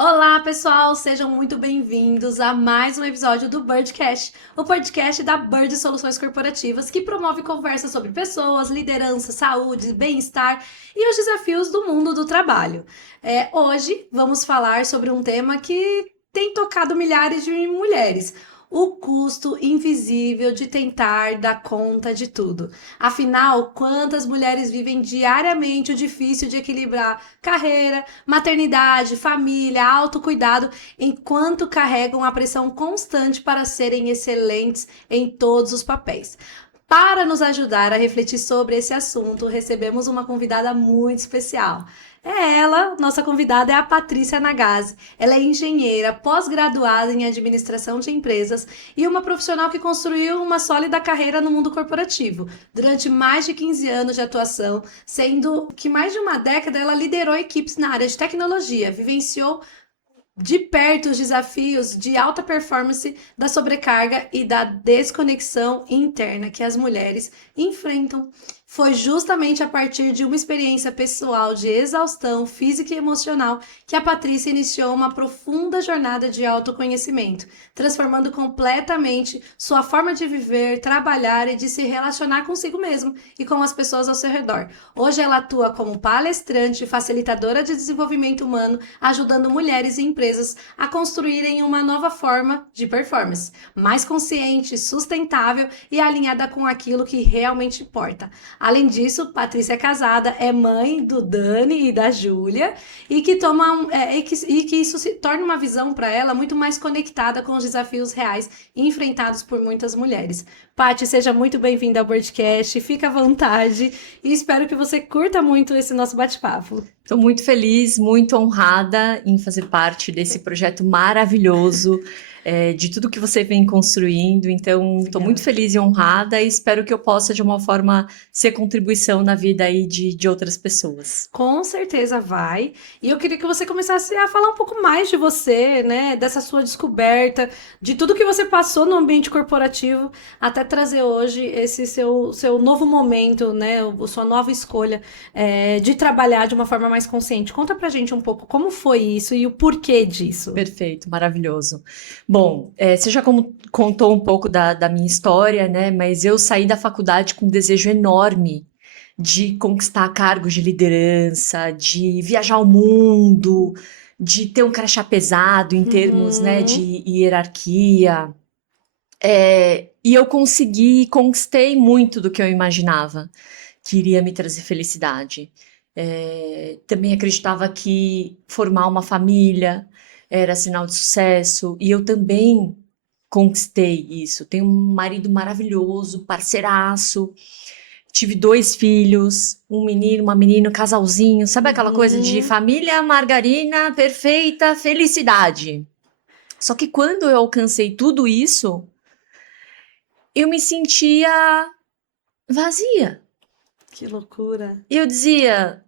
Olá, pessoal, sejam muito bem-vindos a mais um episódio do Birdcast, o podcast da Bird Soluções Corporativas, que promove conversas sobre pessoas, liderança, saúde, bem-estar e os desafios do mundo do trabalho. Hoje vamos falar sobre um tema que tem tocado milhares de mulheres. O custo invisível de tentar dar conta de tudo. Afinal, quantas mulheres vivem diariamente o difícil de equilibrar carreira, maternidade, família, autocuidado, enquanto carregam a pressão constante para serem excelentes em todos os papéis. Para nos ajudar a refletir sobre esse assunto, recebemos uma convidada muito especial. É ela, nossa convidada é a Patrícia Nagase. Ela é engenheira, pós-graduada em administração de empresas e uma profissional que construiu uma sólida carreira no mundo corporativo. Durante mais de 15 anos de atuação, sendo que mais de uma década ela liderou equipes na área de tecnologia, vivenciou de perto os desafios de alta performance, da sobrecarga e da desconexão interna que as mulheres enfrentam. Foi justamente a partir de uma experiência pessoal de exaustão física e emocional que a Patrícia iniciou uma profunda jornada de autoconhecimento, transformando completamente sua forma de viver, trabalhar e de se relacionar consigo mesmo e com as pessoas ao seu redor. Hoje ela atua como palestrante e facilitadora de desenvolvimento humano, ajudando mulheres e empresas a construírem uma nova forma de performance, mais consciente, sustentável e alinhada com aquilo que realmente importa. Além disso, Patrícia é casada, é mãe do Dani e da Júlia e que isso se torna uma visão para ela muito mais conectada com os desafios reais enfrentados por muitas mulheres. Paty, seja muito bem-vinda ao podcast, fica à vontade e espero que você curta muito esse nosso bate-papo. Estou muito feliz, muito honrada em fazer parte desse projeto maravilhoso, de tudo que você vem construindo. Então, estou muito feliz e honrada e espero que eu possa, de uma forma, ser contribuição na vida aí de outras pessoas. Com certeza vai. E eu queria que você começasse a falar um pouco mais de você, né? Dessa sua descoberta, de tudo que você passou no ambiente corporativo, até trazer hoje esse seu novo momento, né? Sua nova escolha de trabalhar de uma forma mais consciente. Conta pra gente um pouco como foi isso e o porquê disso. Perfeito, maravilhoso. Bom, você já contou um pouco da minha história, né? Mas eu saí da faculdade com um desejo enorme de conquistar cargos de liderança, de viajar o mundo, de ter um crachá pesado em termos, né, de hierarquia. E eu conquistei muito do que eu imaginava que iria me trazer felicidade. Também acreditava que formar uma família era sinal de sucesso, e eu também conquistei isso. Tenho um marido maravilhoso, parceiraço, tive 2 filhos, um menino, uma menina, um casalzinho, sabe aquela coisa de família margarina, perfeita, felicidade. Só que quando eu alcancei tudo isso, eu me sentia vazia. Que loucura. E eu dizia,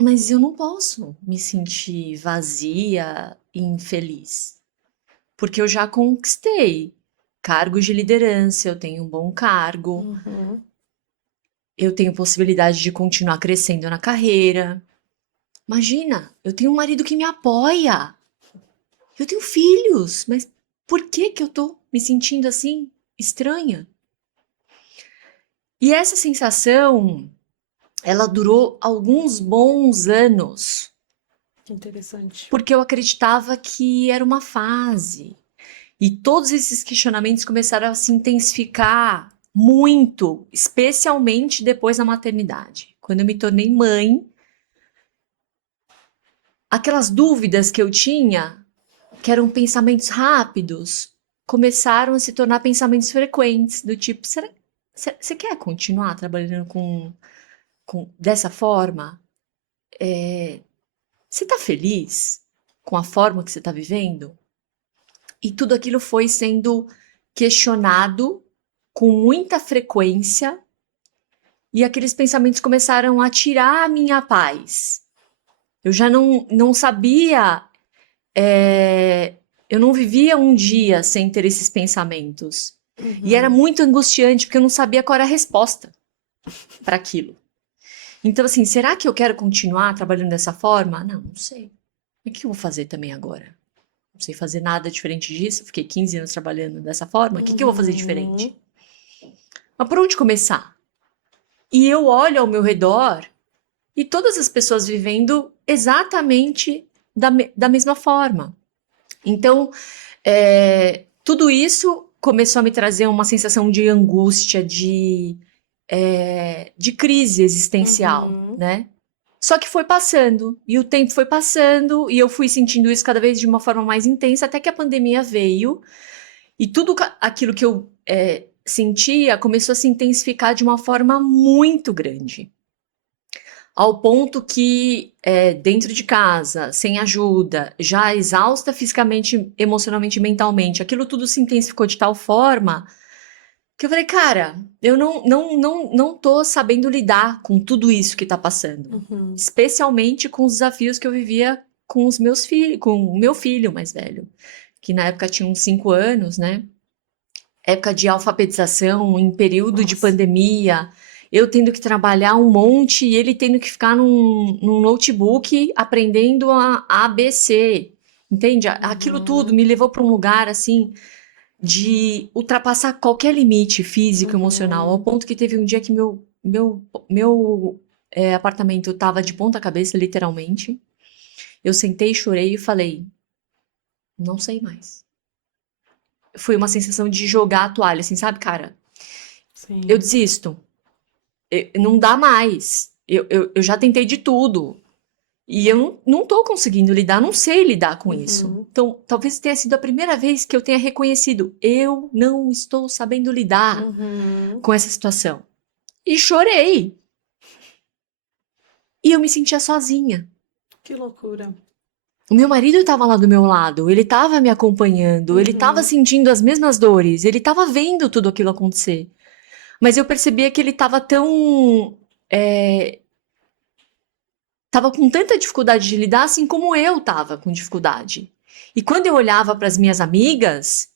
mas eu não posso me sentir vazia e infeliz, porque eu já conquistei cargos de liderança, eu tenho um bom cargo, eu tenho possibilidade de continuar crescendo na carreira. Imagina, eu tenho um marido que me apoia, eu tenho filhos, mas por que que eu tô me sentindo assim, estranha? E essa sensação, ela durou alguns bons anos, Que interessante. porque eu acreditava que era uma fase. E todos esses questionamentos começaram a se intensificar muito, especialmente depois da maternidade. Quando eu me tornei mãe, aquelas dúvidas que eu tinha, que eram pensamentos rápidos, começaram a se tornar pensamentos frequentes, do tipo, será que você quer continuar trabalhando dessa forma? Você está feliz com a forma que você está vivendo? E tudo aquilo foi sendo questionado com muita frequência, e aqueles pensamentos começaram a tirar a minha paz. Eu já não sabia, eu não vivia um dia sem ter esses pensamentos. E era muito angustiante, porque eu não sabia qual era a resposta para aquilo. Então, assim, será que eu quero continuar trabalhando dessa forma? Não sei. o que eu vou fazer também agora? Não sei fazer nada diferente disso, fiquei 15 anos trabalhando dessa forma, o que eu vou fazer diferente? Mas por onde começar? E eu olho ao meu redor e todas as pessoas vivendo exatamente da mesma forma. Então, tudo isso começou a me trazer uma sensação de angústia, de crise existencial, né? Só que foi passando, e o tempo foi passando, e eu fui sentindo isso cada vez de uma forma mais intensa, até que a pandemia veio, e tudo aquilo que eu sentia começou a se intensificar de uma forma muito grande. Ao ponto que, dentro de casa, sem ajuda, já exausta fisicamente, emocionalmente, mentalmente, aquilo tudo se intensificou de tal forma que eu falei, cara, eu não tô sabendo lidar com tudo isso que tá passando. Especialmente com os desafios que eu vivia com os meus filhos, com o meu filho mais velho, que na época tinha uns 5 anos, né? Época de alfabetização, em período de pandemia, eu tendo que trabalhar um monte e ele tendo que ficar num notebook aprendendo a ABC, entende? Aquilo tudo me levou para um lugar, assim, de ultrapassar qualquer limite físico, emocional, ao ponto que teve um dia que meu apartamento estava de ponta cabeça, literalmente. Eu sentei, chorei e falei, não sei mais. Foi uma sensação de jogar a toalha, assim, sabe, cara? Sim. Eu desisto. Não dá mais. Eu já tentei de tudo. E eu não tô conseguindo lidar, não sei lidar com isso. Então, talvez tenha sido a primeira vez que eu tenha reconhecido, eu não estou sabendo lidar com essa situação. E chorei. E eu me sentia sozinha. Que loucura. O meu marido estava lá do meu lado, ele estava me acompanhando, ele estava sentindo as mesmas dores, ele estava vendo tudo aquilo acontecer. Mas eu percebia que ele estava tão... Tava com tanta dificuldade de lidar, assim como eu tava com dificuldade. E quando eu olhava para as minhas amigas,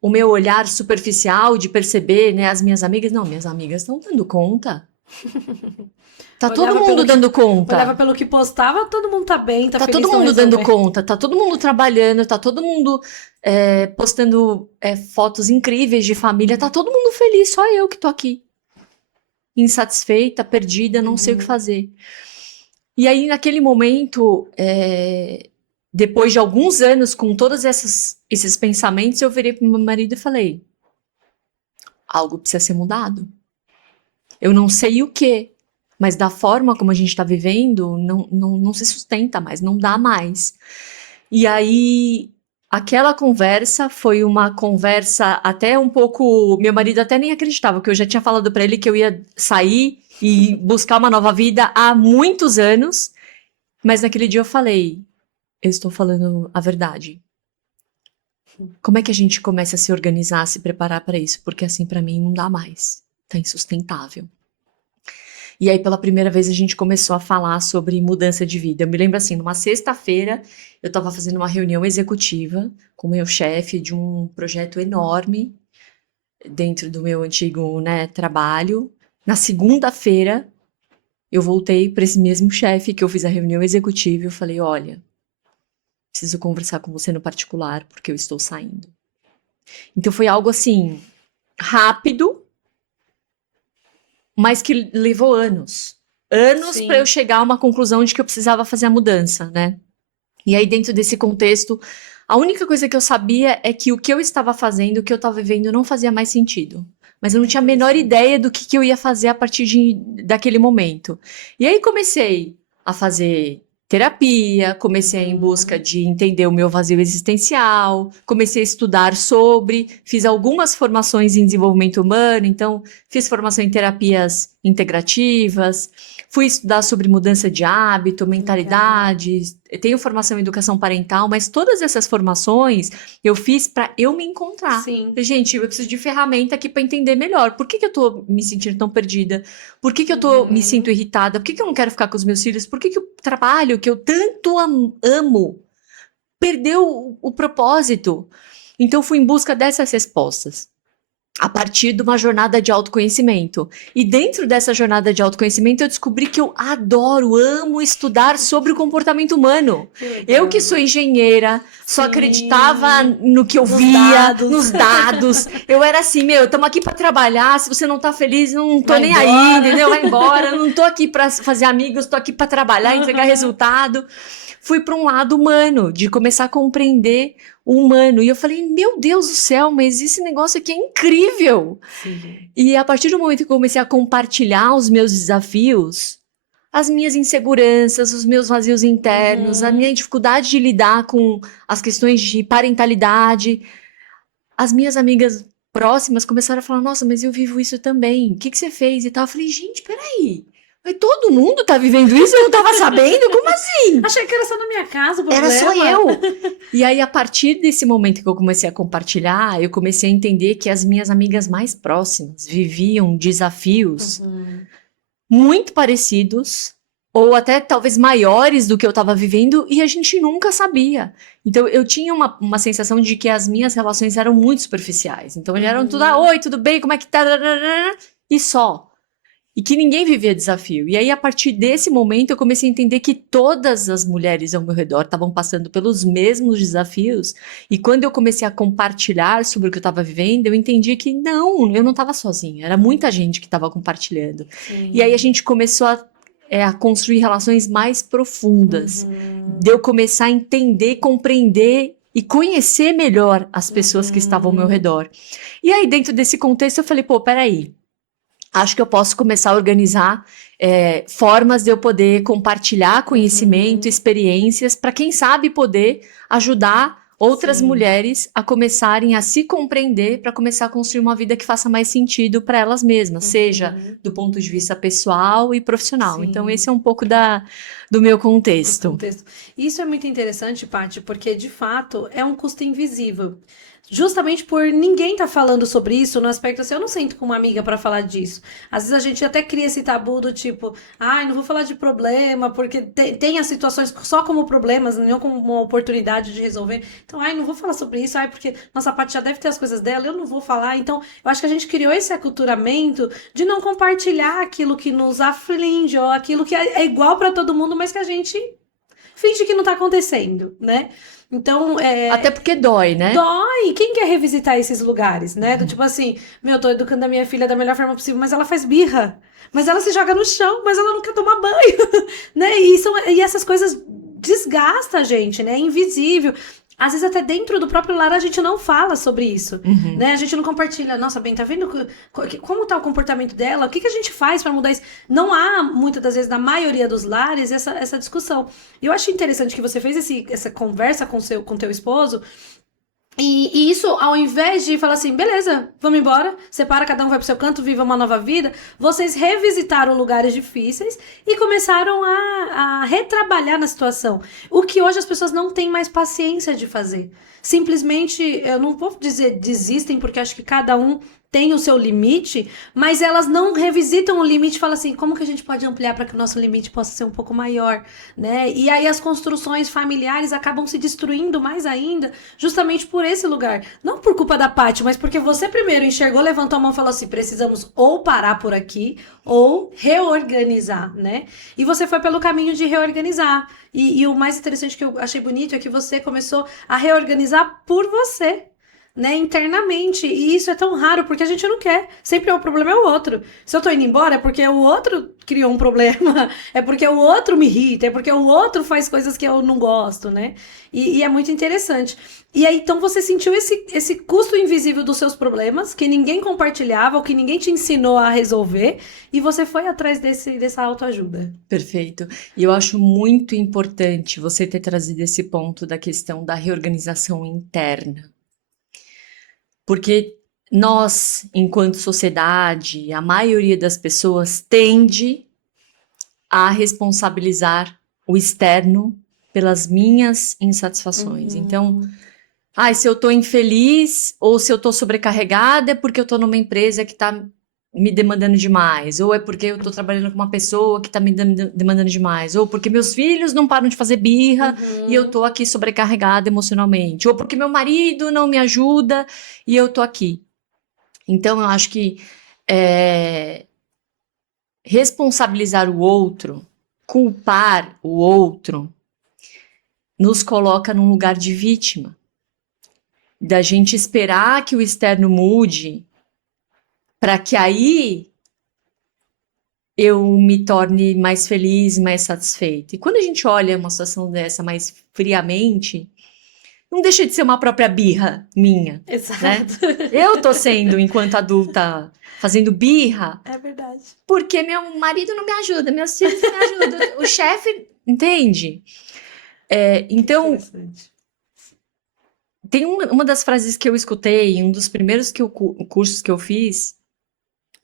o meu olhar superficial de perceber, né, as minhas amigas, não, minhas amigas estão dando conta. Tá todo mundo dando conta. Olhava pelo que postava, todo mundo tá bem, tá feliz. Tá todo mundo dando conta, tá todo mundo trabalhando, tá todo mundo postando fotos incríveis de família, tá todo mundo feliz, só eu que tô aqui. Insatisfeita, perdida, não sei o que fazer. E aí, naquele momento, depois de alguns anos com todos esses pensamentos, eu virei pro meu marido e falei, algo precisa ser mudado. Eu não sei o quê, mas da forma como a gente está vivendo, não se sustenta mais, não dá mais. E aí, aquela conversa foi uma conversa até um pouco... Meu marido até nem acreditava, porque eu já tinha falado para ele que eu ia sair e buscar uma nova vida há muitos anos. Mas naquele dia eu falei, eu estou falando a verdade. Como é que a gente começa a se organizar, a se preparar para isso? Porque assim, para mim, não dá mais. Tá insustentável. E aí, pela primeira vez, a gente começou a falar sobre mudança de vida. Eu me lembro assim, numa sexta-feira, eu estava fazendo uma reunião executiva com o meu chefe de um projeto enorme dentro do meu antigo, né, trabalho. Na segunda-feira, eu voltei para esse mesmo chefe que eu fiz a reunião executiva e eu falei, olha, preciso conversar com você no particular porque eu estou saindo. Então foi algo assim, rápido, mas que levou anos. Anos para eu chegar a uma conclusão de que eu precisava fazer a mudança, né? E aí dentro desse contexto, a única coisa que eu sabia é que o que eu estava fazendo, o que eu estava vivendo não fazia mais sentido. Mas eu não tinha a menor ideia do que eu ia fazer a partir daquele momento. E aí comecei a fazer terapia, comecei em busca de entender o meu vazio existencial, comecei a estudar sobre, fiz algumas formações em desenvolvimento humano, então fiz formação em terapias integrativas, fui estudar sobre mudança de hábito, mentalidade, tenho formação em educação parental, mas todas essas formações eu fiz para eu me encontrar. Sim. Gente, eu preciso de ferramenta aqui para entender melhor. Por que eu tô me sentindo tão perdida? Por que eu me sinto irritada? Por que eu não quero ficar com os meus filhos? Por que o trabalho que eu tanto amo perdeu o propósito? Então, eu fui em busca dessas respostas. a partir de uma jornada de autoconhecimento. E dentro dessa jornada de autoconhecimento, eu descobri que eu amo estudar sobre o comportamento humano. Eu que sou engenheira, só Sim. acreditava no que eu Nos via, dados. nos dados. Eu era assim, estamos aqui para trabalhar, se você não tá feliz, não tô Vai nem embora. aí, entendeu? Vai embora, não tô aqui para fazer amigos, tô aqui para trabalhar, entregar resultado. Fui para um lado humano, de começar a compreender o humano. E eu falei, meu Deus do céu, mas esse negócio aqui é incrível. Sim. E a partir do momento que eu comecei a compartilhar os meus desafios, as minhas inseguranças, os meus vazios internos, a minha dificuldade de lidar com as questões de parentalidade, as minhas amigas próximas começaram a falar, nossa, mas eu vivo isso também. O que você fez e tal? Eu falei, gente, peraí. Mas todo mundo tá vivendo isso? Eu não tava sabendo? Como assim? Achei que era só na minha casa o problema. Era só eu. E aí, a partir desse momento que eu comecei a compartilhar, eu comecei a entender que as minhas amigas mais próximas viviam desafios muito parecidos, ou até talvez maiores do que eu estava vivendo, e a gente nunca sabia. Então, eu tinha uma sensação de que as minhas relações eram muito superficiais. Então, elas eram tudo, oi, tudo bem, como é que tá? E só. E que ninguém vivia desafio. E aí, a partir desse momento, eu comecei a entender que todas as mulheres ao meu redor estavam passando pelos mesmos desafios. E quando eu comecei a compartilhar sobre o que eu estava vivendo, eu entendi que não, eu não estava sozinha. Era muita gente que estava compartilhando. Sim. E aí, a gente começou a construir relações mais profundas. De eu começar a entender, compreender e conhecer melhor as pessoas que estavam ao meu redor. E aí, dentro desse contexto, eu falei, pô, peraí. Acho que eu posso começar a organizar formas de eu poder compartilhar conhecimento, experiências, para quem sabe poder ajudar outras mulheres a começarem a se compreender, para começar a construir uma vida que faça mais sentido para elas mesmas, seja do ponto de vista pessoal e profissional. Sim. Então, esse é um pouco do meu contexto. Isso é muito interessante, Paty, porque de fato é um custo invisível. Justamente por ninguém tá falando sobre isso, no aspecto assim, eu não sinto com uma amiga para falar disso. Às vezes a gente até cria esse tabu do tipo, não vou falar de problema, porque tem as situações só como problemas, não como uma oportunidade de resolver. Então, não vou falar sobre isso, porque nossa Paty já deve ter as coisas dela, eu não vou falar. Então, eu acho que a gente criou esse aculturamento de não compartilhar aquilo que nos aflige, ou aquilo que é igual para todo mundo, mas que a gente finge que não tá acontecendo, né? Então, Até porque dói, né? Dói! Quem quer revisitar esses lugares, né? Do tipo assim, tô educando a minha filha da melhor forma possível, mas ela faz birra. Mas ela se joga no chão, mas ela não quer tomar banho, né? E essas coisas desgastam a gente, né? É invisível. Às vezes até dentro do próprio lar a gente não fala sobre isso, né? A gente não compartilha. Nossa, bem, tá vendo como tá o comportamento dela? O que a gente faz para mudar isso? Não há, muitas das vezes, na maioria dos lares, essa discussão. E eu acho interessante que você fez essa conversa com teu esposo. E isso, ao invés de falar assim, beleza, vamos embora, separa, cada um vai pro seu canto, viva uma nova vida, vocês revisitaram lugares difíceis e começaram a retrabalhar na situação. O que hoje as pessoas não têm mais paciência de fazer. Simplesmente, eu não vou dizer desistem, porque acho que cada um tem o seu limite, mas elas não revisitam o limite e falam assim, como que a gente pode ampliar para que o nosso limite possa ser um pouco maior, né? E aí as construções familiares acabam se destruindo mais ainda, justamente por esse lugar. Não por culpa da Paty, mas porque você primeiro enxergou, levantou a mão e falou assim, precisamos ou parar por aqui, ou reorganizar, né? E você foi pelo caminho de reorganizar. E o mais interessante que eu achei bonito é que você começou a reorganizar por você, né, internamente, e isso é tão raro porque a gente não quer, sempre o problema é o outro. Se eu tô indo embora é porque o outro criou um problema, é porque o outro me irrita, é porque o outro faz coisas que eu não gosto, né, e é muito interessante. E aí então você sentiu esse custo invisível dos seus problemas, que ninguém compartilhava, ou que ninguém te ensinou a resolver, e você foi atrás dessa autoajuda. Perfeito. E eu acho muito importante você ter trazido esse ponto da questão da reorganização interna. Porque nós, enquanto sociedade, a maioria das pessoas tende a responsabilizar o externo pelas minhas insatisfações. Então, se eu tô infeliz ou se eu tô sobrecarregada é porque eu tô numa empresa que tá me demandando demais, ou é porque eu tô trabalhando com uma pessoa que tá me demandando demais, ou porque meus filhos não param de fazer birra e eu tô aqui sobrecarregada emocionalmente, ou porque meu marido não me ajuda e eu tô aqui. Então, eu acho que é, responsabilizar o outro, culpar o outro, nos coloca num lugar de vítima. Da gente esperar que o externo mude para que aí eu me torne mais feliz, mais satisfeita. E quando a gente olha uma situação dessa mais friamente, não deixa de ser uma própria birra minha, né? Exato. Eu tô sendo, enquanto adulta, fazendo birra, É verdade. porque meu marido não me ajuda, meus filhos não me ajudam, o chefe, entende? Então, Interessante. tem uma das frases que eu escutei em um dos primeiros cursos que eu fiz,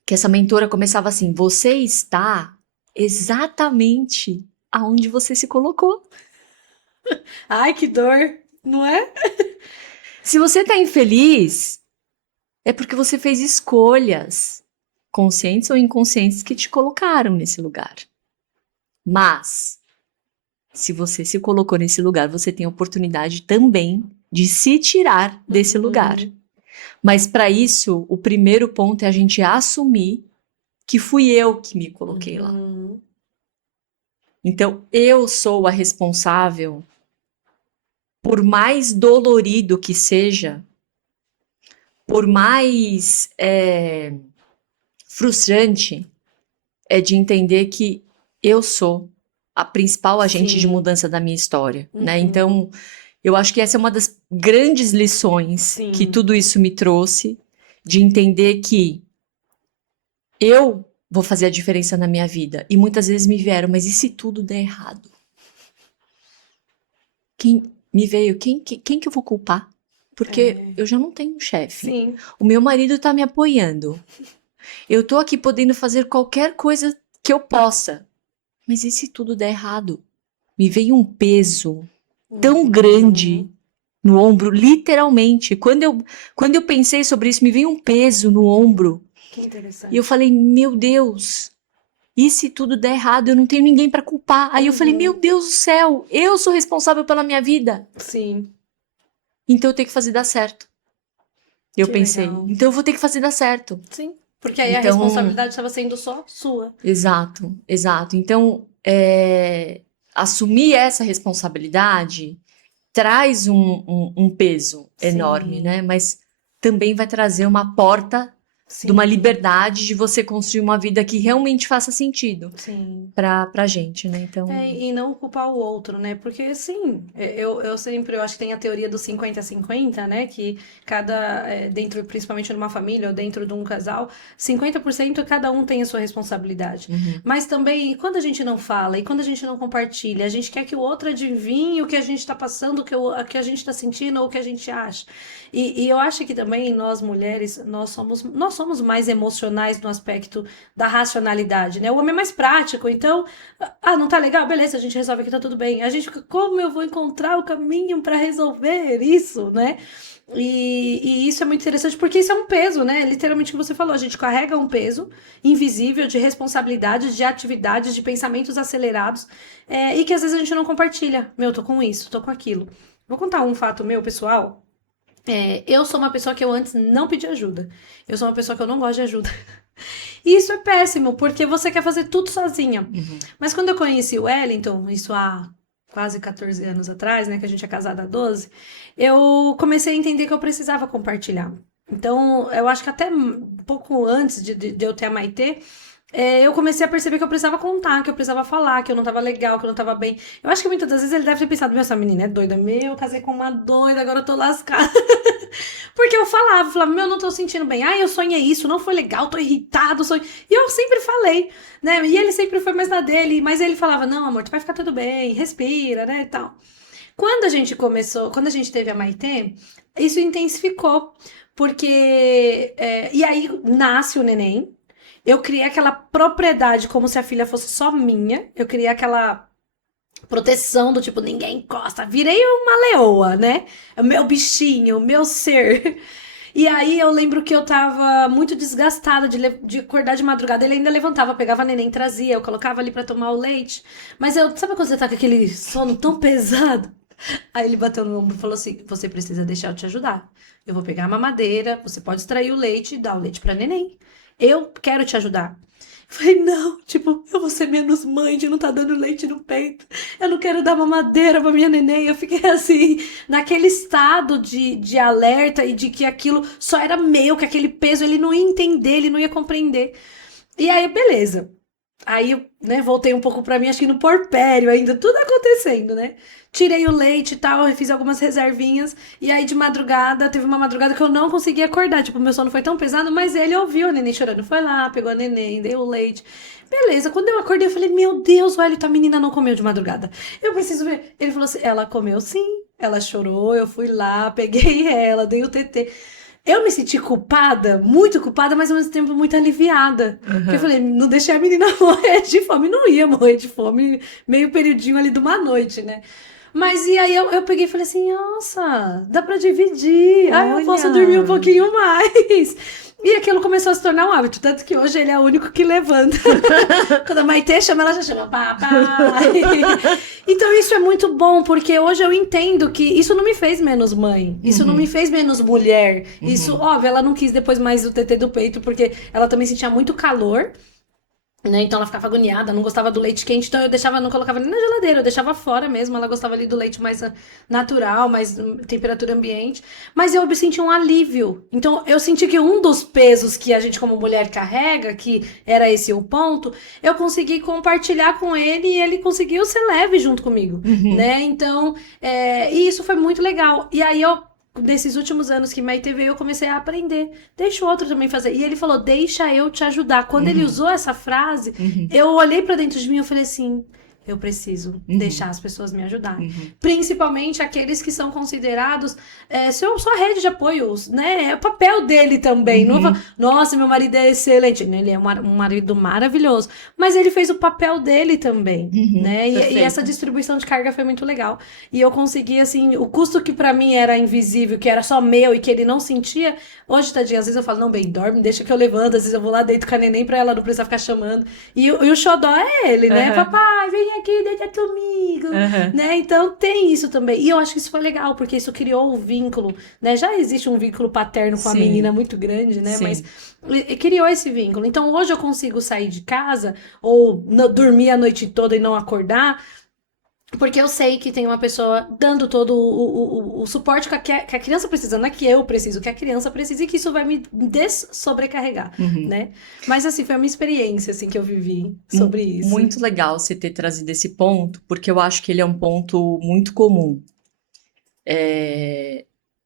que essa mentora começava assim: você está exatamente aonde você se colocou. Ai, que dor, não é? Se você está infeliz, é porque você fez escolhas, conscientes ou inconscientes, que te colocaram nesse lugar. Mas, se você se colocou nesse lugar, você tem a oportunidade também de se tirar desse lugar. Mas para isso, o primeiro ponto é a gente assumir que fui eu que me coloquei lá. Então, eu sou a responsável, por mais dolorido que seja, por mais frustrante, é de entender que eu sou a principal agente de Sim. mudança da minha história, né? Então, eu acho que essa é uma das grandes lições Sim. que tudo isso me trouxe, de entender que eu vou fazer a diferença na minha vida. E muitas vezes me vieram, mas e se tudo der errado? Quem que eu vou culpar? Porque eu já não tenho um chefe. Sim. O meu marido tá me apoiando. Eu tô aqui podendo fazer qualquer coisa que eu possa. Mas e se tudo der errado? Me veio um peso tão grande no ombro, literalmente. Quando eu pensei sobre isso, me veio um peso no ombro. Que interessante. E eu falei, meu Deus, e se tudo der errado? Eu não tenho ninguém pra culpar. Aí eu falei, meu Deus do céu, eu sou responsável pela minha vida. Sim. Então eu tenho que fazer dar certo. Eu Que pensei, legal. então eu vou ter que fazer dar certo. Sim. Porque aí a Então- responsabilidade estava sendo só sua. Exato, exato. Então, assumir essa responsabilidade traz um peso enorme, Sim. né? Mas também vai trazer uma porta Sim. de uma liberdade de você construir uma vida que realmente faça sentido Sim. pra gente, né? Então, E não culpar o outro, né? Porque, sim, eu sempre, eu acho que tem a teoria dos 50-50, né? Que dentro, principalmente numa família ou dentro de um casal, 50% cada um tem a sua responsabilidade. Mas também, quando a gente não fala e quando a gente não compartilha, a gente quer que o outro adivinhe o que a gente tá passando, o que a gente tá sentindo ou o que a gente acha. E eu acho que também nós mulheres, nós somos mais emocionais no aspecto da racionalidade, né? O homem é mais prático, então não tá legal? Beleza, a gente resolve aqui, tá tudo bem. A gente fica, como eu vou encontrar o caminho para resolver isso, né? E isso é muito interessante porque isso é um peso, né? Literalmente o que você falou, a gente carrega um peso invisível de responsabilidades, de atividades, de pensamentos acelerados e que às vezes a gente não compartilha. Meu, tô com isso, tô com aquilo. Vou contar um fato meu, pessoal. Eu sou uma pessoa que eu antes não pedi ajuda. Eu sou uma pessoa que eu não gosto de ajuda. E isso é péssimo, porque você quer fazer tudo sozinha. Mas quando eu conheci o Wellington, isso há quase 14 anos atrás, né, que a gente é casada há 12, eu comecei a entender que eu precisava compartilhar. Então, eu acho que até um pouco antes de eu ter a Maitê, eu comecei a perceber que eu precisava contar, que eu precisava falar, que eu não tava legal, que eu não tava bem. Eu acho que muitas das vezes ele deve ter pensado, meu, essa menina é doida. Meu, eu casei com uma doida, agora eu tô lascada. Porque eu falava, meu, não tô sentindo bem. Eu sonhei isso, não foi legal, tô irritado. E eu sempre falei, né? E ele sempre foi mais na dele, mas ele falava, não, amor, tu vai ficar tudo bem, respira, né, e tal. Quando a gente teve a Maitê, isso intensificou, porque... e aí nasce o neném, eu criei aquela propriedade como se a filha fosse só minha, eu criei aquela proteção do tipo, ninguém encosta, virei uma leoa, né? O meu bichinho, o meu ser. E aí eu lembro que eu tava muito desgastada de acordar de madrugada. Ele ainda levantava, pegava a neném, trazia, eu colocava ali pra tomar o leite. Mas sabe quando você tá com aquele sono tão pesado? Aí ele bateu no ombro e falou assim: você precisa deixar eu te ajudar. Eu vou pegar a mamadeira, você pode extrair o leite e dar o leite pra neném. Eu quero te ajudar. Eu falei, não, tipo, eu vou ser menos mãe de não tá dando leite no peito. Eu não quero dar mamadeira pra minha neném. Eu fiquei assim, naquele estado de alerta e de que aquilo só era meu, que aquele peso ele não ia entender, ele não ia compreender. E aí, beleza. Aí, eu, né, voltei um pouco pra mim, acho que no porpério ainda, tudo acontecendo, né? Tirei o leite e tal, eu fiz algumas reservinhas. E aí, de madrugada, teve uma madrugada que eu não consegui acordar. Tipo, meu sono foi tão pesado, mas ele ouviu a neném chorando. Foi lá, pegou a neném, deu o leite. Beleza, quando eu acordei, eu falei, meu Deus, o Elito, a menina não comeu de madrugada. Eu preciso ver. Ele falou assim, ela comeu sim. Ela chorou, eu fui lá, peguei ela, dei o TT. Eu me senti culpada, muito culpada, mas ao mesmo tempo muito aliviada. Porque eu Aham. falei, não deixei a menina morrer de fome. Não ia morrer de fome, meio periodinho ali de uma noite, né? Mas e aí eu peguei e falei assim, nossa, dá pra dividir. Ah, eu posso dormir um Olha! pouquinho mais. E aquilo começou a se tornar um hábito, tanto que hoje ele é o único que levanta. Quando a Maitê chama, ela já chama papai. Então isso é muito bom, porque hoje eu entendo que isso não me fez menos mãe, isso não me Uhum, fez menos mulher. Isso, uhum, óbvio, ela não quis depois mais o TT do peito, porque ela também sentia muito calor. Né? Então ela ficava agoniada, não gostava do leite quente, então eu deixava, não colocava nem na geladeira, eu deixava fora mesmo. Ela gostava ali do leite mais natural, mais temperatura ambiente. Mas eu senti um alívio. Então eu senti que um dos pesos que a gente como mulher carrega, que era esse o ponto, eu consegui compartilhar com ele e ele conseguiu ser leve junto comigo, uhum, né? Então, e isso foi muito legal. E aí eu nesses últimos anos que Maite veio, eu comecei a aprender. Deixa o outro também fazer. E ele falou: deixa eu te ajudar. Quando ele uhum, usou essa frase, uhum, eu olhei pra dentro de mim e falei assim: eu preciso deixar uhum, as pessoas me ajudarem. uhum, Principalmente aqueles que são considerados sua rede de apoio, né? É o papel dele também. Não vou, uhum, nossa, meu marido é excelente. Ele é um marido maravilhoso. Mas ele fez o papel dele também. uhum, Né? E essa perfeito. distribuição de carga foi muito legal. E eu consegui, assim, o custo que pra mim era invisível, que era só meu e que ele não sentia, hoje, tadinha, às vezes eu falo, não, bem, dorme, deixa que eu levanto, às vezes eu vou lá, deito com a neném pra ela não precisar ficar chamando. E o xodó é ele, né? Aham, Papai, vem aqui, deita comigo, aham, né? Então tem isso também. E eu acho que isso foi legal, porque isso criou um vínculo, né? Já existe um vínculo paterno com a menina sim, muito grande, né? Mas sim. criou esse vínculo. Então hoje eu consigo sair de casa ou dormir a noite toda e não acordar, porque eu sei que tem uma pessoa dando todo o suporte que a criança precisa, não é que eu preciso, que a criança precisa e que isso vai me dessobrecarregar, Uhum. né? Mas assim, foi uma experiência assim que eu vivi sobre isso. Muito legal você ter trazido esse ponto, porque eu acho que ele é um ponto muito comum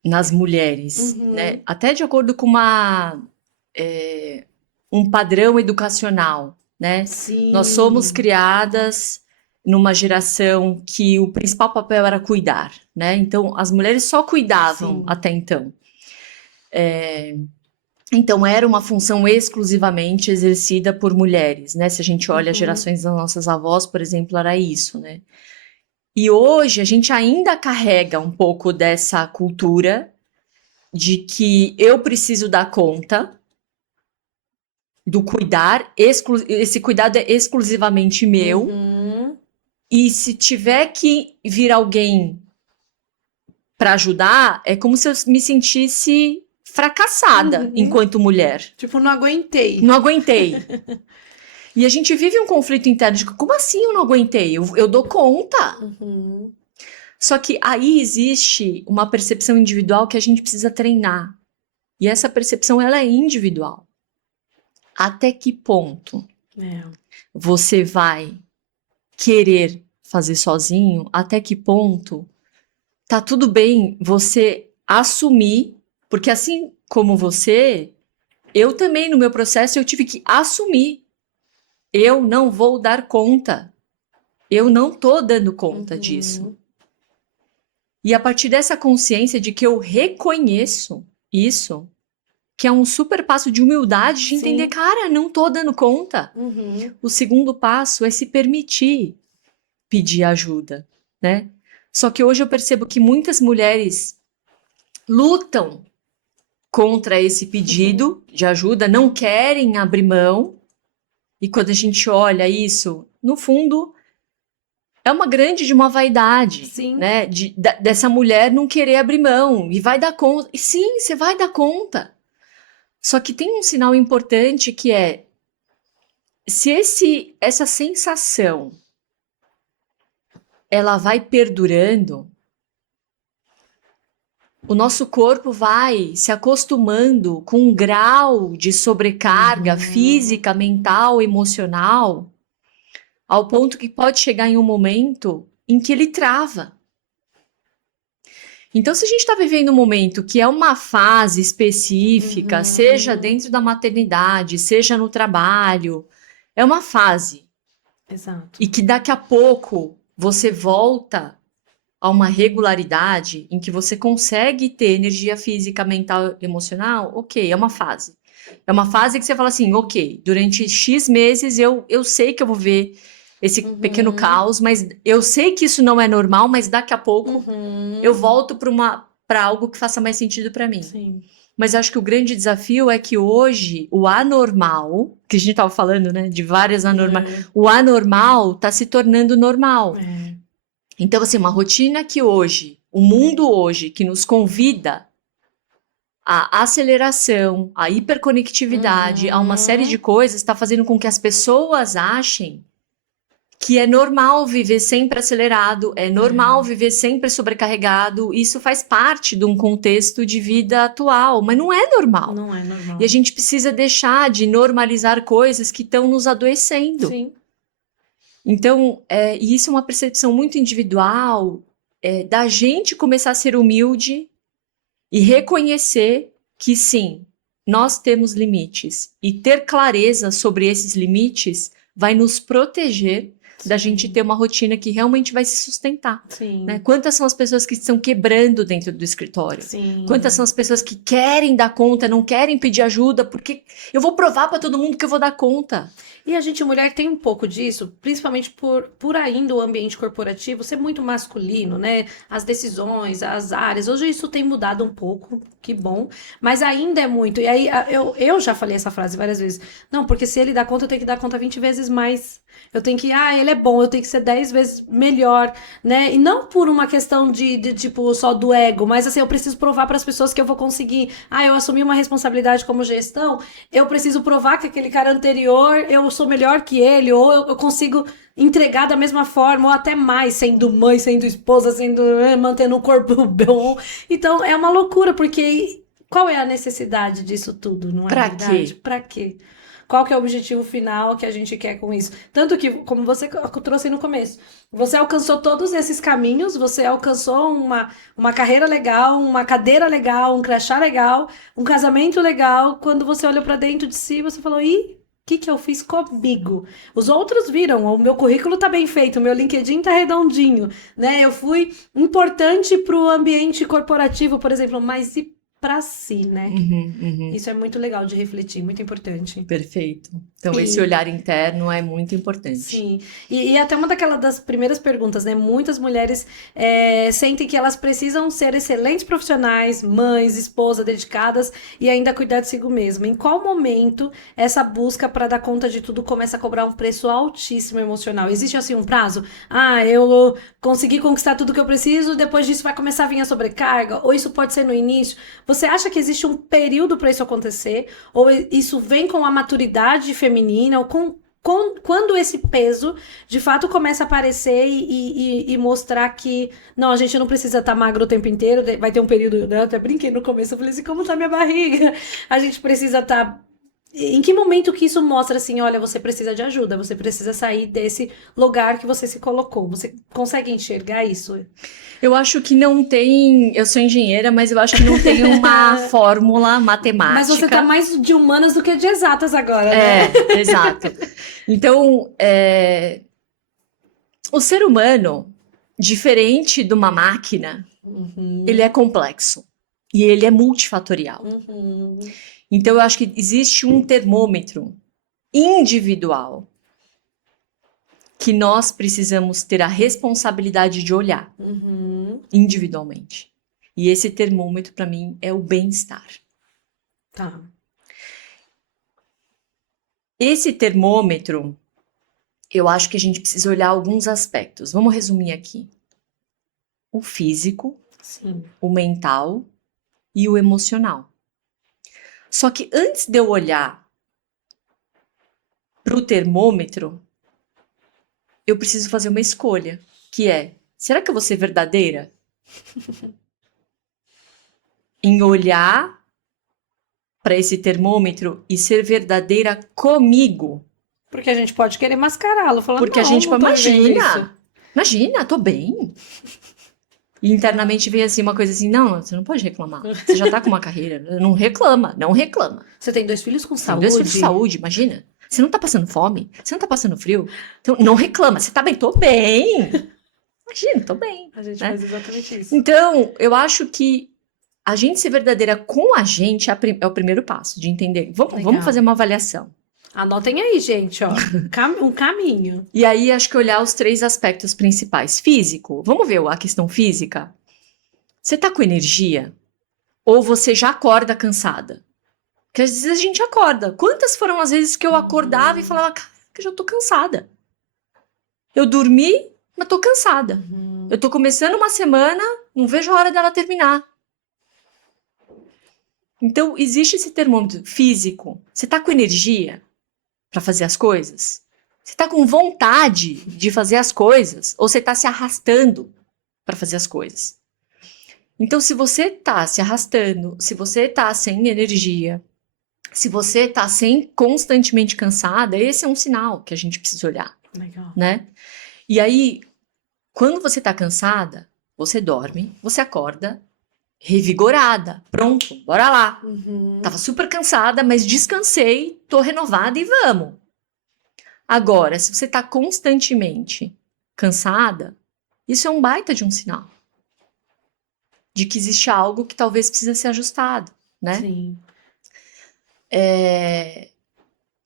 nas mulheres, né? Uhum. Até de acordo com um padrão educacional, né? Nós somos Sim, criadas numa geração que o principal papel era cuidar, né? Então, as mulheres só cuidavam sim. até então. Então, era uma função exclusivamente exercida por mulheres, né? Se a gente olha as Uhum. gerações das nossas avós, por exemplo, era isso, né? E hoje a gente ainda carrega um pouco dessa cultura de que eu preciso dar conta do cuidar, esse cuidado é exclusivamente meu, Uhum. e se tiver que vir alguém para ajudar, é como se eu me sentisse fracassada Uhum. enquanto mulher. Tipo, não aguentei. Não aguentei. E a gente vive um conflito interno de como assim eu não aguentei? Eu dou conta. Uhum. Só que aí existe uma percepção individual que a gente precisa treinar. E essa percepção ela é individual. Até que ponto É. você vai querer fazer sozinho? Até que ponto tá tudo bem você assumir? Porque assim como você, eu também no meu processo eu tive que assumir. Eu não vou dar conta. Eu não tô dando conta disso. Uhum. E a partir dessa consciência de que eu reconheço isso, que é um super passo de humildade de entender, Sim. cara, não tô dando conta. Uhum. O segundo passo é se permitir pedir ajuda, né? Só que hoje eu percebo que muitas mulheres lutam contra esse pedido de ajuda, não querem abrir mão. E quando a gente olha isso, no fundo, é uma grande de uma vaidade, Sim. né? Dessa mulher não querer abrir mão e vai dar conta. E sim, você vai dar conta. Só que tem um sinal importante que é se essa sensação ela vai perdurando, o nosso corpo vai se acostumando com um grau de sobrecarga física, mental, emocional, ao ponto que pode chegar em um momento em que ele trava. Então, se a gente está vivendo um momento que é uma fase específica, seja dentro da maternidade, seja no trabalho, é uma fase. Exato. E que daqui a pouco você volta a uma regularidade em que você consegue ter energia física, mental, emocional, ok, é uma fase. É uma fase que você fala assim, ok, durante X meses eu sei que eu vou ver esse pequeno caos, mas eu sei que isso não é normal, mas daqui a pouco eu volto para algo que faça mais sentido para mim. Sim. Mas eu acho que o grande desafio é que hoje o anormal, que a gente estava falando, né, de várias anormais, o anormal está se tornando normal. Então, assim, uma rotina que hoje, o mundo hoje, que nos convida à aceleração, à hiperconectividade, a uma série de coisas, está fazendo com que as pessoas achem que é normal viver sempre acelerado, é normal viver sempre sobrecarregado. Isso faz parte de um contexto de vida atual, mas não é normal. Não é normal. E a gente precisa deixar de normalizar coisas que estão nos adoecendo. Sim. Então, e isso é uma percepção muito individual, da gente começar a ser humilde e reconhecer que sim, nós temos limites. E ter clareza sobre esses limites vai nos proteger da gente ter uma rotina que realmente vai se sustentar. Sim. Né? Quantas são as pessoas que estão quebrando dentro do escritório? Sim. Quantas são as pessoas que querem dar conta, não querem pedir ajuda, porque eu vou provar para todo mundo que eu vou dar conta. E a gente, mulher, tem um pouco disso, principalmente por ainda o ambiente corporativo ser muito masculino, né? As decisões, as áreas. Hoje isso tem mudado um pouco, que bom. Mas ainda é muito. E aí eu já falei essa frase várias vezes. Não, porque se ele dá conta, eu tenho que dar conta 20 vezes mais. Eu tenho que, ele é bom, eu tenho que ser 10 vezes melhor, né? E não por uma questão de tipo, só do ego, mas assim, eu preciso provar para as pessoas que eu vou conseguir. Eu assumi uma responsabilidade como gestão, eu preciso provar que aquele cara anterior, eu sou melhor que ele, ou eu consigo entregar da mesma forma, ou até mais, sendo mãe, sendo esposa, mantendo o corpo bom. Então, é uma loucura, porque qual é a necessidade disso tudo, não é verdade? Pra quê? Qual que é o objetivo final que a gente quer com isso? Tanto que, como você trouxe no começo, você alcançou todos esses caminhos, você alcançou uma carreira legal, uma cadeira legal, um crachá legal, um casamento legal. Quando você olhou pra dentro de si, você falou, o que eu fiz comigo? Os outros viram, o meu currículo tá bem feito, o meu LinkedIn tá redondinho, né? Eu fui importante pro ambiente corporativo, por exemplo, mas e pra si, né? Isso é muito legal de refletir, muito importante. Perfeito. Então, esse olhar interno é muito importante. Sim. E até uma das primeiras perguntas, né? Muitas mulheres sentem que elas precisam ser excelentes profissionais, mães, esposas, dedicadas e ainda cuidar de si mesma. Em qual momento essa busca para dar conta de tudo começa a cobrar um preço altíssimo emocional? Existe assim um prazo? Eu consegui conquistar tudo que eu preciso, depois disso vai começar a vir a sobrecarga? Ou isso pode ser no início? Você acha que existe um período para isso acontecer? Ou isso vem com a maturidade feminina? Ou quando esse peso de fato começa a aparecer e mostrar que não, a gente não precisa estar magro o tempo inteiro, vai ter um período, eu até brinquei no começo, eu falei assim, como tá minha barriga? A gente precisa estar... Em que momento que isso mostra assim, olha, você precisa de ajuda, você precisa sair desse lugar que você se colocou? Você consegue enxergar isso? Eu acho que não tem. Eu sou engenheira, mas eu acho que não tem uma fórmula matemática. Mas você tá mais de humanas do que de exatas agora, né? Exato. Então, o ser humano, diferente de uma máquina, ele é complexo. E ele é multifatorial. Então, eu acho que existe um termômetro individual que nós precisamos ter a responsabilidade de olhar individualmente. E esse termômetro, para mim, é o bem-estar. Tá. Esse termômetro, eu acho que a gente precisa olhar alguns aspectos. Vamos resumir aqui. O físico, Sim. o mental e o emocional. Só que antes de eu olhar para o termômetro, eu preciso fazer uma escolha, que é, será que eu vou ser verdadeira? Em olhar para esse termômetro e ser verdadeira comigo. Porque a gente pode querer mascará-lo, falando, Porque a não, gente, não tô vivendo isso. imagina, tô bem. E internamente vem assim uma coisa assim, não, você não pode reclamar. Você já tá com uma carreira, não reclama, não reclama. Você tem 2 filhos com Tem saúde? 2 filhos de saúde, imagina. Você não tá passando fome, você não tá passando frio. Então, não reclama, você tá bem, tô bem. Imagina, tô bem. A gente né? faz exatamente isso. Então, eu acho que a gente ser verdadeira com a gente é o primeiro passo, de entender. Legal. Vamos fazer uma avaliação. Anotem aí, gente, ó. Um caminho. E aí, acho que olhar os 3 aspectos principais. Físico, vamos ver a questão física? Você tá com energia? Ou você já acorda cansada? Porque às vezes a gente acorda. Quantas foram as vezes que eu acordava e falava, cara, eu já tô cansada. Eu dormi, mas tô cansada. Eu tô começando uma semana, não vejo a hora dela terminar. Então, existe esse termômetro físico. Você tá com energia para fazer as coisas? Você tá com vontade de fazer as coisas? Ou você tá se arrastando para fazer as coisas? Então, se você tá se arrastando, se você tá sem energia, se você tá constantemente cansada, esse é um sinal que a gente precisa olhar, Legal. né? E aí, quando você tá cansada, você dorme, você acorda revigorada, pronto, bora lá. Tava super cansada, mas descansei, tô renovada e vamos. Agora, se você tá constantemente cansada, isso é um baita de um sinal de que existe algo que talvez precisa ser ajustado, né? Sim.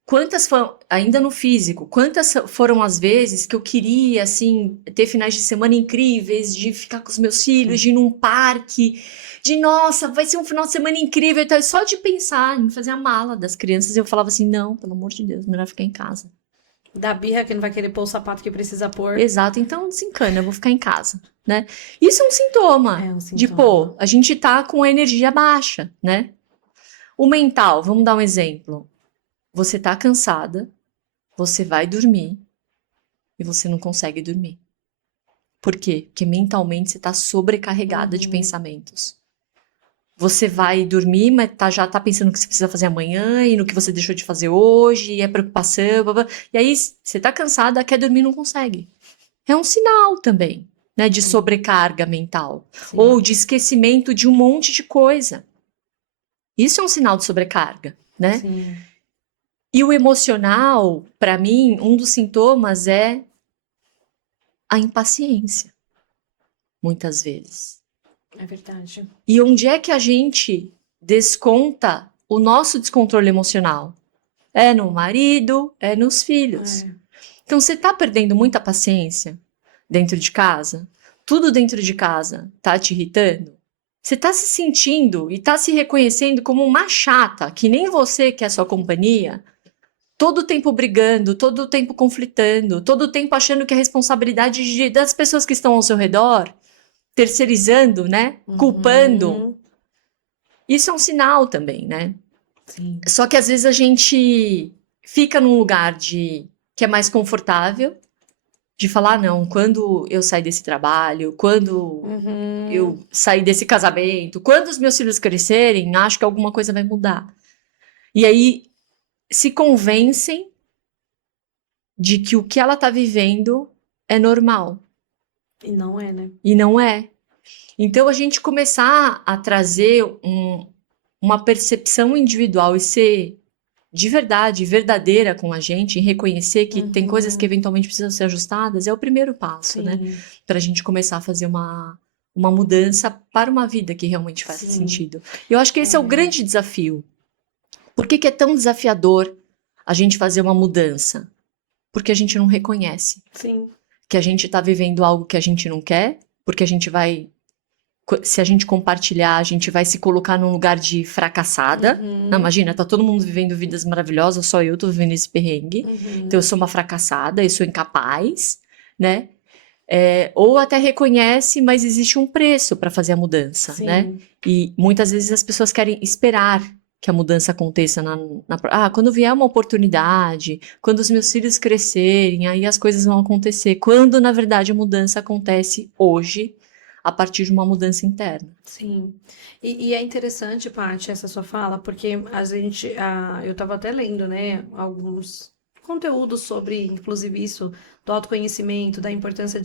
Quantas foram, ainda no físico, quantas foram as vezes que eu queria, assim, ter finais de semana incríveis, de ficar com os meus filhos, de ir num parque, de, nossa, vai ser um final de semana incrível e tal. E só de pensar em fazer a mala das crianças, eu falava assim, não, pelo amor de Deus, melhor ficar em casa. Da birra que não vai querer pôr o sapato que precisa pôr. Exato, então desencana, eu vou ficar em casa, né? Isso é um sintoma, É um de, sintoma. pô, a gente tá com a energia baixa, né? O mental, vamos dar um exemplo. Você tá cansada, você vai dormir e você não consegue dormir. Por quê? Porque mentalmente você tá sobrecarregada de pensamentos. Você vai dormir, mas já tá pensando no que você precisa fazer amanhã e no que você deixou de fazer hoje, e é preocupação, blá, blá. E aí você tá cansada, quer dormir e não consegue. É um sinal também, né, de sobrecarga mental. Sim. Ou de esquecimento de um monte de coisa. Isso é um sinal de sobrecarga, né? Sim. E o emocional, para mim, um dos sintomas é a impaciência, muitas vezes. É verdade. E onde é que a gente desconta o nosso descontrole emocional? É no marido, é nos filhos. É. Então, você tá perdendo muita paciência dentro de casa? Tudo dentro de casa tá te irritando? Você tá se sentindo e tá se reconhecendo como uma chata, que nem você quer sua companhia, todo o tempo brigando, todo o tempo conflitando, todo o tempo achando que é responsabilidade das pessoas que estão ao seu redor, terceirizando, né? Culpando. Isso é um sinal também, né? Sim. Só que às vezes a gente fica num lugar que é mais confortável, de falar, não, quando eu sair desse trabalho, quando eu sair desse casamento, quando os meus filhos crescerem, acho que alguma coisa vai mudar. E aí se convencem de que o que ela tá vivendo é normal. E não é, né? E não é. Então, a gente começar a trazer uma percepção individual e ser de verdade, verdadeira com a gente, e reconhecer que tem coisas que eventualmente precisam ser ajustadas, é o primeiro passo, Sim. né? Para a gente começar a fazer uma mudança para uma vida que realmente faça Sim. sentido. Eu acho que esse é o grande desafio. Por que é tão desafiador a gente fazer uma mudança? Porque a gente não reconhece Sim. que a gente está vivendo algo que a gente não quer, porque a gente vai se a gente compartilhar, a gente vai se colocar num lugar de fracassada. Não, imagina, tá todo mundo vivendo vidas maravilhosas, só eu tô vivendo esse perrengue. Então eu sou uma fracassada, eu sou incapaz, né? Ou até reconhece, mas existe um preço para fazer a mudança, né? Sim. E muitas vezes as pessoas querem esperar que a mudança aconteça quando vier uma oportunidade, quando os meus filhos crescerem, aí as coisas vão acontecer. Quando, na verdade, a mudança acontece hoje, a partir de uma mudança interna. Sim. E é interessante, Paty, essa sua fala, porque eu estava até lendo, né, alguns conteúdos sobre, inclusive isso, do autoconhecimento, da importância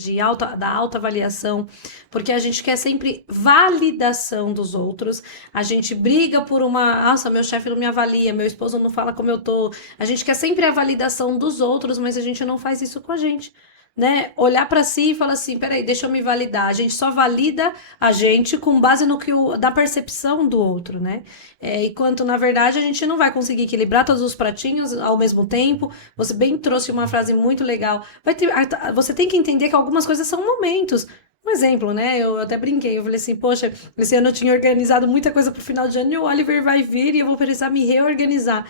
da autoavaliação, porque a gente quer sempre validação dos outros, a gente briga por nossa, meu chefe não me avalia, meu esposo não fala como eu tô, a gente quer sempre a validação dos outros, mas a gente não faz isso com a gente. Né? Olhar para si e falar assim, peraí, deixa eu me validar. A gente só valida a gente com base no da percepção do outro, né? Enquanto, na verdade, a gente não vai conseguir equilibrar todos os pratinhos ao mesmo tempo. Você bem trouxe uma frase muito legal. Você tem que entender que algumas coisas são momentos. Um exemplo, né? Eu até brinquei, eu falei assim, poxa, esse ano eu tinha organizado muita coisa pro final de ano e o Oliver vai vir e eu vou precisar me reorganizar.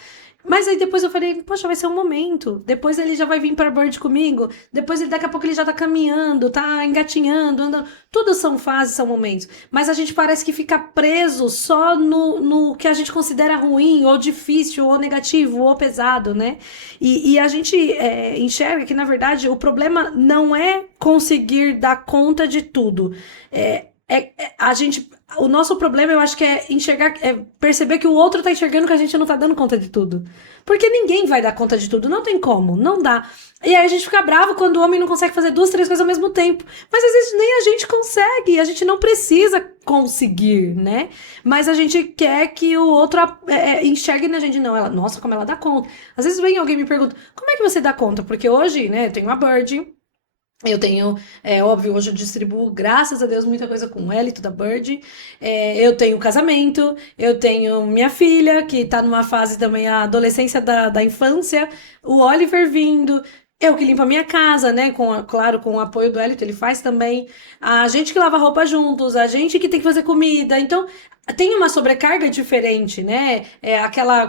Mas aí depois eu falei, poxa, vai ser um momento. Depois ele já vai vir para Bird comigo. Depois daqui a pouco ele já tá caminhando, tá engatinhando, andando. Tudo são fases, são momentos. Mas a gente parece que fica preso só no que a gente considera ruim, ou difícil, ou negativo, ou pesado, né? E a gente enxerga que, na verdade, o problema não é conseguir dar conta de tudo. O nosso problema, eu acho que é perceber que o outro tá enxergando que a gente não tá dando conta de tudo. Porque ninguém vai dar conta de tudo, não tem como, não dá. E aí a gente fica bravo quando o homem não consegue fazer 2, 3 coisas ao mesmo tempo. Mas às vezes nem a gente consegue, a gente não precisa conseguir, né? Mas a gente quer que o outro enxergue na gente. Não, nossa, como ela dá conta. Às vezes vem alguém e me pergunta, como é que você dá conta? Porque hoje, né, eu tenho uma Bird. Eu tenho, óbvio, hoje eu distribuo, graças a Deus, muita coisa com o Elito da Bird. Eu tenho casamento, eu tenho minha filha, que tá numa fase também, a adolescência da infância, o Oliver vindo, eu que limpo a minha casa, né? Claro, com o apoio do Elito, ele faz também. A gente que lava roupa juntos, a gente que tem que fazer comida. Então, tem uma sobrecarga diferente, né?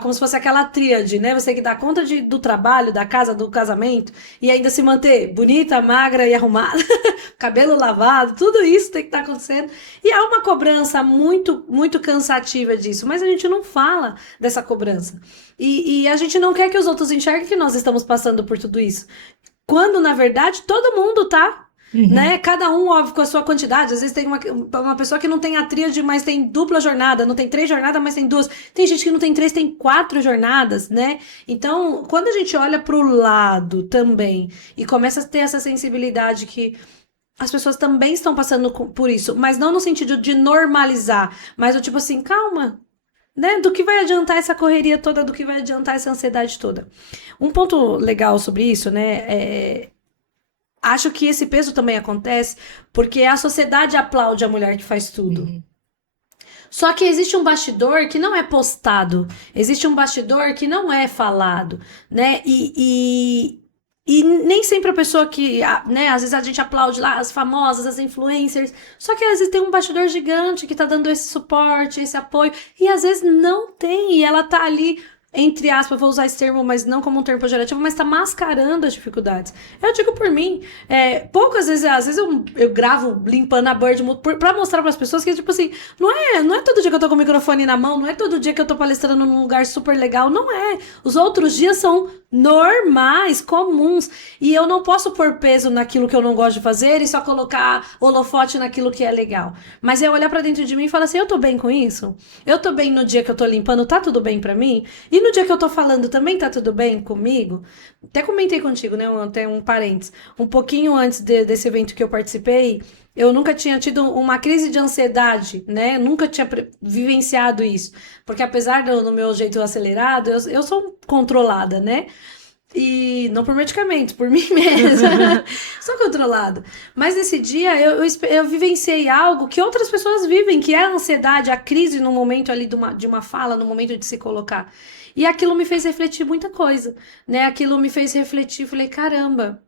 Como se fosse aquela tríade, né? Você que dá conta do trabalho, da casa, do casamento, e ainda se manter bonita, magra e arrumada, cabelo lavado, tudo isso tem que estar acontecendo. E há uma cobrança muito, muito cansativa disso, mas a gente não fala dessa cobrança. E a gente não quer que os outros enxerguem que nós estamos passando por tudo isso. Quando, na verdade, todo mundo tá. Né? Cada um, óbvio, com a sua quantidade. Às vezes tem uma pessoa que não tem a tríade, mas tem dupla jornada, não tem 3 jornadas, mas tem 2. Tem gente que não tem 3, tem 4 jornadas, né? Então, quando a gente olha pro lado também e começa a ter essa sensibilidade que as pessoas também estão passando por isso, mas não no sentido de normalizar, mas o tipo assim, calma, né? Do que vai adiantar essa correria toda, do que vai adiantar essa ansiedade toda. Um ponto legal sobre isso, né? Acho que esse peso também acontece porque a sociedade aplaude a mulher que faz tudo. Só que existe um bastidor que não é postado, existe um bastidor que não é falado, né? E nem sempre a pessoa que, né, às vezes a gente aplaude lá as famosas, as influencers, só que às vezes tem um bastidor gigante que tá dando esse suporte, esse apoio, e às vezes não tem, e ela tá ali, entre aspas, vou usar esse termo, mas não como um termo pejorativo, mas tá mascarando as dificuldades. Eu digo por mim, poucas vezes, às vezes eu gravo limpando a Bird pra mostrar pras pessoas que, tipo assim, não é todo dia que eu tô com o microfone na mão, não é todo dia que eu tô palestrando num lugar super legal, não é. Os outros dias são normais, comuns, e eu não posso pôr peso naquilo que eu não gosto de fazer e só colocar holofote naquilo que é legal. Mas é olhar pra dentro de mim e falar assim, eu tô bem com isso? Eu tô bem no dia que eu tô limpando, tá tudo bem pra mim? E no dia que eu tô falando também tá tudo bem comigo? Até comentei contigo, né? Até um parênteses. Um pouquinho antes desse evento que eu participei, eu nunca tinha tido uma crise de ansiedade, né? Nunca tinha vivenciado isso. Porque apesar do meu jeito acelerado, eu sou controlada, né? E não por medicamento, por mim mesma. Sou controlada. Mas nesse dia eu vivenciei algo que outras pessoas vivem, que é a ansiedade, a crise no momento ali de uma fala, no momento de se colocar. E aquilo me fez refletir muita coisa, né? Aquilo me fez refletir, falei, caramba,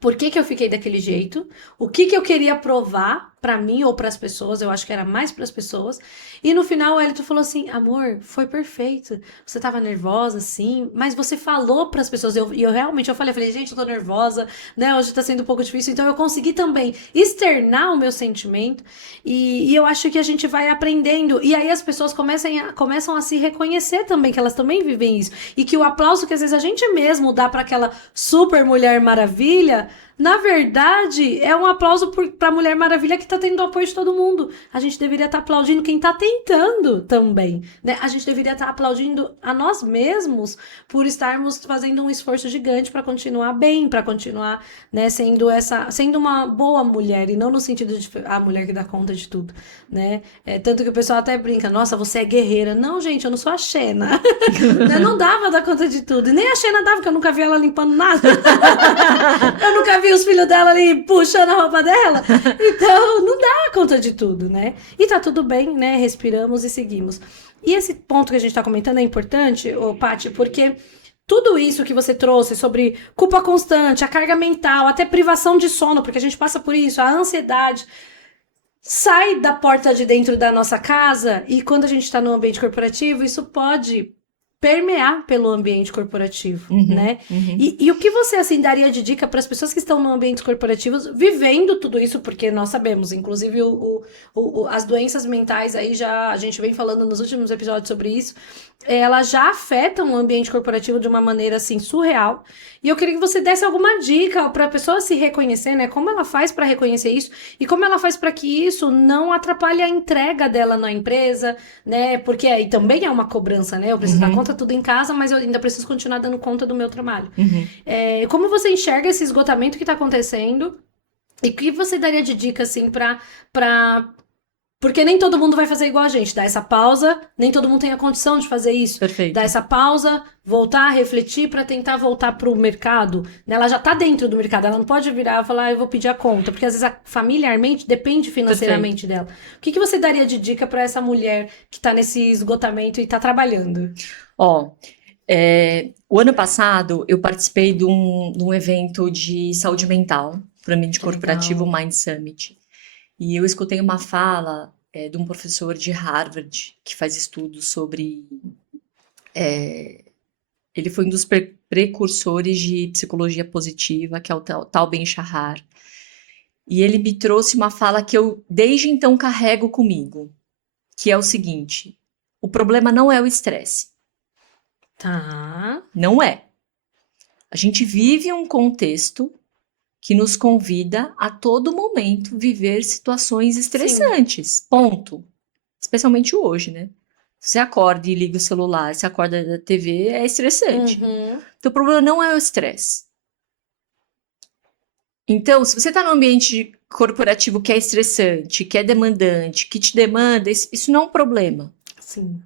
por que eu fiquei daquele jeito? O que eu queria provar? pra mim ou pras pessoas, eu acho que era mais pras pessoas. E no final o Elton falou assim: amor, foi perfeito. Você tava nervosa, sim, mas você falou pras pessoas. E eu realmente eu falei, gente, eu tô nervosa, né? Hoje tá sendo um pouco difícil. Então eu consegui também externar o meu sentimento. E eu acho que a gente vai aprendendo. E aí as pessoas começam a se reconhecer também, que elas também vivem isso. E que o aplauso que às vezes a gente mesmo dá pra aquela super Mulher Maravilha. Na verdade, é um aplauso pra Mulher Maravilha que tá tendo o apoio de todo mundo. A gente deveria estar aplaudindo quem tá tentando também, né? A gente deveria estar aplaudindo a nós mesmos por estarmos fazendo um esforço gigante pra continuar bem, pra continuar, né, sendo uma boa mulher e não no sentido de a mulher que dá conta de tudo, né? Tanto que o pessoal até brinca, nossa, você é guerreira. Não, gente, eu não sou a Xena. Eu não dava pra dar conta de tudo. E nem a Xena dava, porque eu nunca vi ela limpando nada. Eu nunca vi os filhos dela ali puxando a roupa dela. Então, não dá conta de tudo, né? E tá tudo bem, né? Respiramos e seguimos. E esse ponto que a gente tá comentando é importante, ô, Paty, porque tudo isso que você trouxe sobre culpa constante, a carga mental, até privação de sono, porque a gente passa por isso, a ansiedade, sai da porta de dentro da nossa casa e quando a gente está no ambiente corporativo, isso pode permear pelo ambiente corporativo, né? E o que você, assim, daria de dica para as pessoas que estão no ambiente corporativos vivendo tudo isso, porque nós sabemos, inclusive as doenças mentais aí a gente vem falando nos últimos episódios sobre isso, elas já afetam o ambiente corporativo de uma maneira, assim, surreal. E eu queria que você desse alguma dica para a pessoa se reconhecer, né? Como ela faz para reconhecer isso e como ela faz para que isso não atrapalhe a entrega dela na empresa, né? Porque aí também é uma cobrança, né? Eu preciso dar conta tudo em casa, mas eu ainda preciso continuar dando conta do meu trabalho. Como você enxerga esse esgotamento que está acontecendo? E o que você daria de dica, assim, porque nem todo mundo vai fazer igual a gente, dar essa pausa, nem todo mundo tem a condição de fazer isso. Perfeito. Dar essa pausa, voltar, refletir para tentar voltar pro mercado. Né? Ela já tá dentro do mercado, ela não pode virar e falar, eu vou pedir a conta, porque às vezes familiarmente depende financeiramente dela. O que você daria de dica para essa mulher que tá nesse esgotamento e tá trabalhando? Ó, o ano passado eu participei de um evento de saúde mental, para o ambiente corporativo Mind Summit. E eu escutei uma fala de um professor de Harvard que faz estudos sobre. Ele foi um dos precursores de psicologia positiva, que é o Tal Ben-Shahar. E ele me trouxe uma fala que eu desde então carrego comigo, que é o seguinte: o problema não é o estresse. Tá. Não é. A gente vive um contexto que nos convida a todo momento viver situações estressantes. Sim. Ponto. Especialmente hoje, né? Você acorda e liga o celular, você acorda da TV, é estressante. Então, o problema não é o estresse. Então, se você está num ambiente corporativo que é estressante, que é demandante, que te demanda, isso não é um problema. Sim.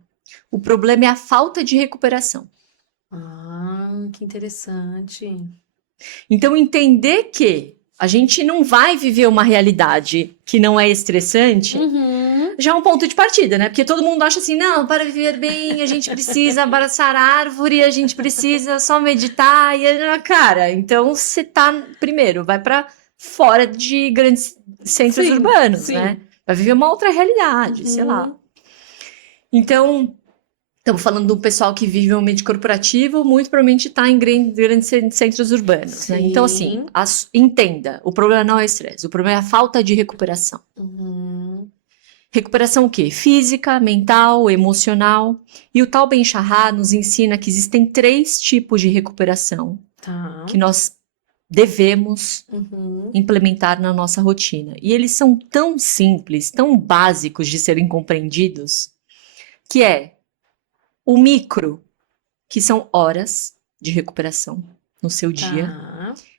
O problema é a falta de recuperação. Ah, que interessante. Então, entender que a gente não vai viver uma realidade que não é estressante, já é um ponto de partida, né? Porque todo mundo acha assim, não, para viver bem, a gente precisa abraçar a árvore, a gente precisa só meditar. Cara, então você tá, primeiro, vai para fora de grandes centros urbanos, né? Vai viver uma outra realidade, sei lá. Então, estamos falando do pessoal que vive um ambiente corporativo, muito provavelmente está em grandes centros urbanos, né? Então, assim, entenda, o problema não é o estresse, o problema é a falta de recuperação. Recuperação o quê? Física, mental, emocional. E o Tal Ben-Shahar nos ensina que existem 3 tipos de recuperação que nós devemos implementar na nossa rotina. E eles são tão simples, tão básicos de serem compreendidos, que é o micro, que são horas de recuperação no seu dia.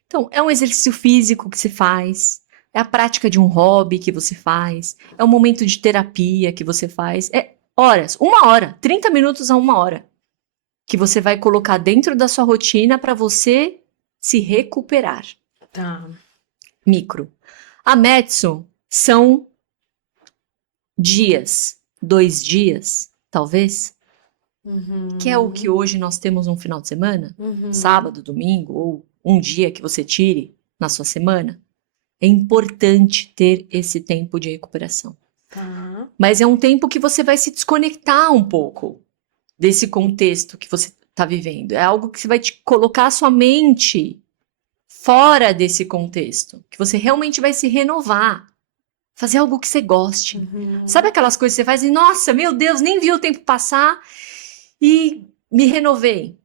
Então, é um exercício físico que se faz, é a prática de um hobby que você faz, é um momento de terapia que você faz, é horas, 1 hora, 30 minutos a 1 hora, que você vai colocar dentro da sua rotina para você se recuperar. Micro. A Metsu são dias, 2 dias, talvez, que é o que hoje nós temos no final de semana, sábado, domingo, ou um dia que você tire na sua semana. É importante ter esse tempo de recuperação. Tá. Mas é um tempo que você vai se desconectar um pouco desse contexto que você está vivendo. É algo que você vai te colocar a sua mente fora desse contexto. Que você realmente vai se renovar. Fazer algo que você goste. Sabe aquelas coisas que você faz e, nossa, meu Deus, nem vi o tempo passar e me renovei.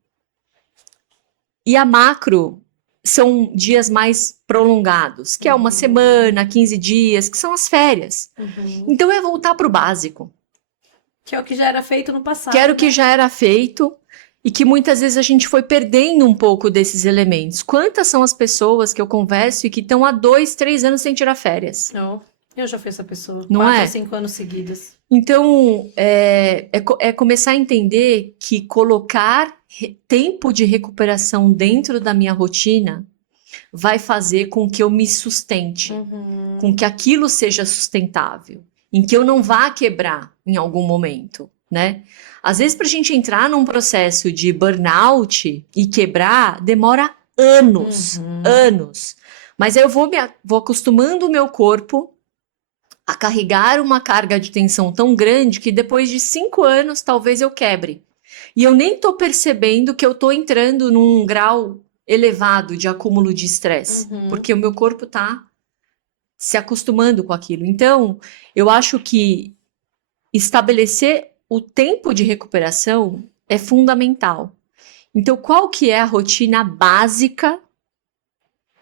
E a macro são dias mais prolongados, que é uma semana, 15 dias, que são as férias. Então é voltar para o básico. Que é o que já era feito no passado. Que era o que já era feito e que muitas vezes a gente foi perdendo um pouco desses elementos. Quantas são as pessoas que eu converso e que estão há 2, 3 anos sem tirar férias? Não, eu já fui essa pessoa. Não 4 é? ou 5 anos seguidos. Então, é começar a entender que colocar tempo de recuperação dentro da minha rotina vai fazer com que eu me sustente, com que aquilo seja sustentável, em que eu não vá quebrar em algum momento, né? Às vezes, para a gente entrar num processo de burnout e quebrar, demora anos, anos. Mas eu vou acostumando o meu corpo a carregar uma carga de tensão tão grande que depois de 5 anos talvez eu quebre. E eu nem tô percebendo que eu tô entrando num grau elevado de acúmulo de estresse, porque o meu corpo tá se acostumando com aquilo. Então, eu acho que estabelecer o tempo de recuperação é fundamental. Então, qual que é a rotina básica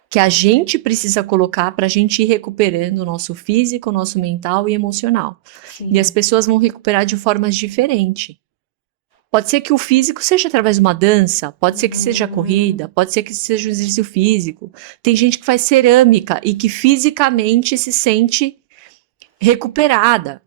que a gente precisa colocar para a gente ir recuperando o nosso físico, o nosso mental e emocional? Sim. E as pessoas vão recuperar de formas diferentes. Pode ser que o físico seja através de uma dança, pode ser que seja corrida, pode ser que seja um exercício físico. Tem gente que faz cerâmica e que fisicamente se sente recuperada.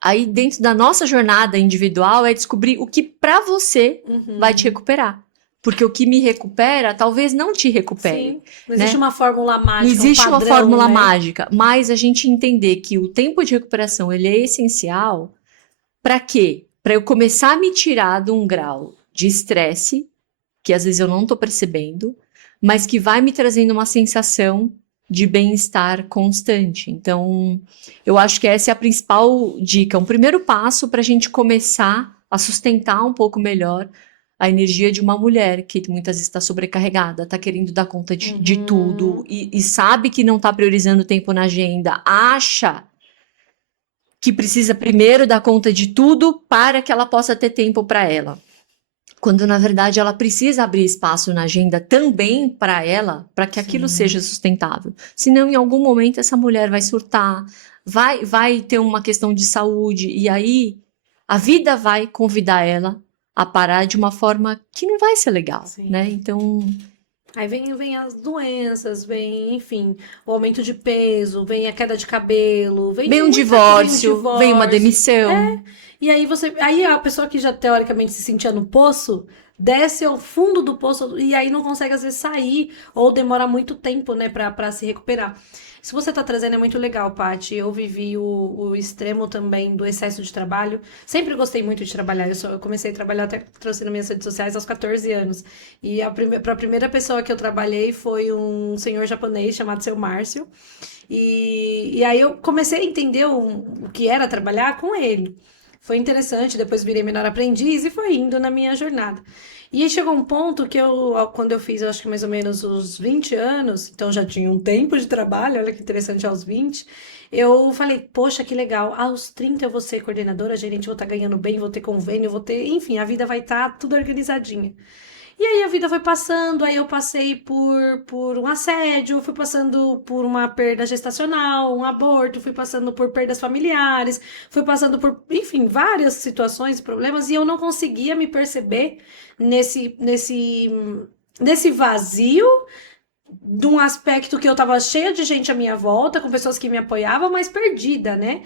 Aí, dentro da nossa jornada individual, é descobrir o que para você vai te recuperar. Porque o que me recupera, talvez não te recupere. Sim. Não existe uma fórmula mágica, Não existe um padrão, uma fórmula né? mágica. Mas a gente entender que o tempo de recuperação ele é essencial. Para quê? Para eu começar a me tirar de um grau de estresse, que às vezes eu não estou percebendo, mas que vai me trazendo uma sensação de bem-estar constante. Então, eu acho que essa é a principal dica, um primeiro passo para a gente começar a sustentar um pouco melhor a energia de uma mulher que muitas vezes está sobrecarregada, está querendo dar conta de tudo e sabe que não está priorizando o tempo na agenda, acha que precisa primeiro dar conta de tudo para que ela possa ter tempo para ela. Quando, na verdade, ela precisa abrir espaço na agenda também para ela, para que aquilo seja sustentável. Senão, em algum momento, essa mulher vai surtar, vai ter uma questão de saúde, e aí a vida vai convidar ela a parar de uma forma que não vai ser legal, né? Então... Aí vem as doenças, vem, enfim, o aumento de peso, vem a queda de cabelo, vem um divórcio, vem uma demissão. E aí a pessoa que já teoricamente se sentia no poço, desce ao fundo do poço e aí não consegue às vezes sair ou demora muito tempo, né, pra se recuperar. Isso que você tá trazendo é muito legal, Paty. Eu vivi o extremo também do excesso de trabalho. Sempre gostei muito de trabalhar. Eu comecei a trabalhar, até trouxe nas minhas redes sociais, aos 14 anos. E pra primeira pessoa que eu trabalhei foi um senhor japonês chamado Seu Márcio. E aí eu comecei a entender o que era trabalhar com ele. Foi interessante, depois virei menor aprendiz e foi indo na minha jornada. E aí chegou um ponto que quando eu fiz, eu acho que mais ou menos os 20 anos, então já tinha um tempo de trabalho, olha que interessante, aos 20, eu falei, poxa, que legal, aos 30 eu vou ser coordenadora, gerente, vou estar ganhando bem, vou ter convênio, vou ter, enfim, a vida vai estar tudo organizadinha. E aí a vida foi passando, aí eu passei por um assédio, fui passando por uma perda gestacional, um aborto, fui passando por perdas familiares, fui passando por, enfim, várias situações e problemas, e eu não conseguia me perceber nesse vazio de um aspecto que eu tava cheia de gente à minha volta, com pessoas que me apoiavam, mas perdida, né?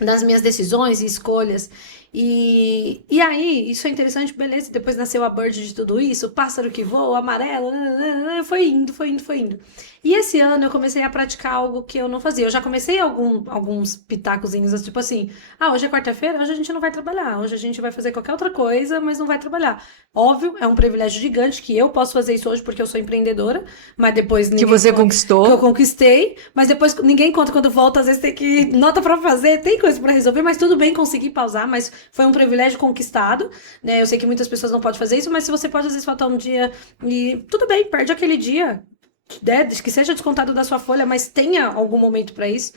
das minhas decisões e escolhas. E aí, isso é interessante, beleza. Depois nasceu a Bird de tudo isso, o pássaro que voa, o amarelo, nananana, foi indo, foi indo, foi indo. E esse ano eu comecei a praticar algo que eu não fazia. Eu já comecei alguns pitacozinhos, tipo assim: ah, hoje é quarta-feira, hoje a gente não vai trabalhar, hoje a gente vai fazer qualquer outra coisa, mas não vai trabalhar. Óbvio, é um privilégio gigante que eu posso fazer isso hoje porque eu sou empreendedora, mas depois Que ninguém você conta que eu conquistou. conquistei, mas depois ninguém conta quando volta, às vezes tem que nota pra fazer, tem coisa pra resolver, mas tudo bem conseguir pausar, mas foi um privilégio conquistado, né? Eu sei que muitas pessoas não podem fazer isso, mas se você pode às vezes faltar um dia e tudo bem, perde aquele dia, né? Que seja descontado da sua folha, mas tenha algum momento pra isso.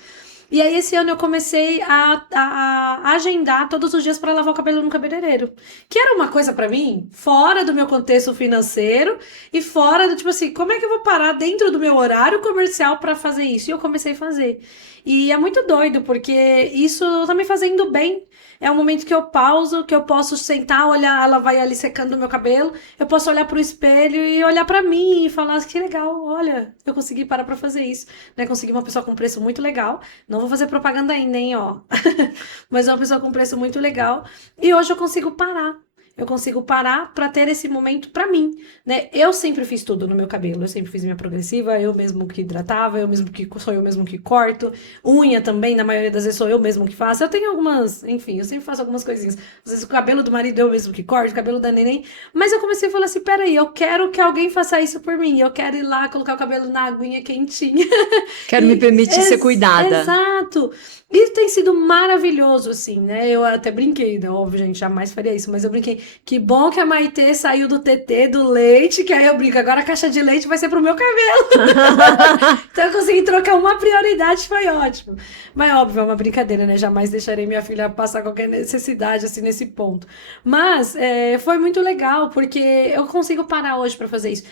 E aí, esse ano eu comecei a agendar todos os dias para lavar o cabelo no cabeleireiro. Que era uma coisa para mim, fora do meu contexto financeiro e fora do tipo assim, como é que eu vou parar dentro do meu horário comercial para fazer isso? E eu comecei a fazer. E é muito doido, porque isso tá me fazendo bem. É um momento que eu pauso, que eu posso sentar, olhar, ela vai ali secando o meu cabelo, eu posso olhar pro espelho e olhar para mim e falar, que legal, olha, eu consegui parar para fazer isso, né? Consegui uma pessoa com preço muito legal. Não vou fazer propaganda ainda, hein, ó. Mas é uma pessoa com preço muito legal. E hoje eu consigo parar. Eu consigo parar para ter esse momento para mim, né? Eu sempre fiz tudo no meu cabelo. Eu sempre fiz minha progressiva, eu mesmo que hidratava, sou eu mesmo que corto. Unha também, na maioria das vezes sou eu mesmo que faço. Eu tenho algumas, enfim, eu sempre faço algumas coisinhas. Às vezes o cabelo do marido eu mesmo que corto, o cabelo da neném. Mas eu comecei a falar assim, peraí, eu quero que alguém faça isso por mim. Eu quero ir lá colocar o cabelo na aguinha quentinha. Quero me permitir ser cuidada. Exato. Isso tem sido maravilhoso, assim, né? Eu até brinquei, né? Óbvio, gente, jamais faria isso, mas eu brinquei. Que bom que a Maitê saiu do TT, do leite, que aí eu brinco, agora a caixa de leite vai ser pro meu cabelo. Então eu consegui trocar uma prioridade, foi ótimo. Mas óbvio, é uma brincadeira, né? Jamais deixarei minha filha passar qualquer necessidade, assim, nesse ponto. Mas foi muito legal, porque eu consigo parar hoje pra fazer isso.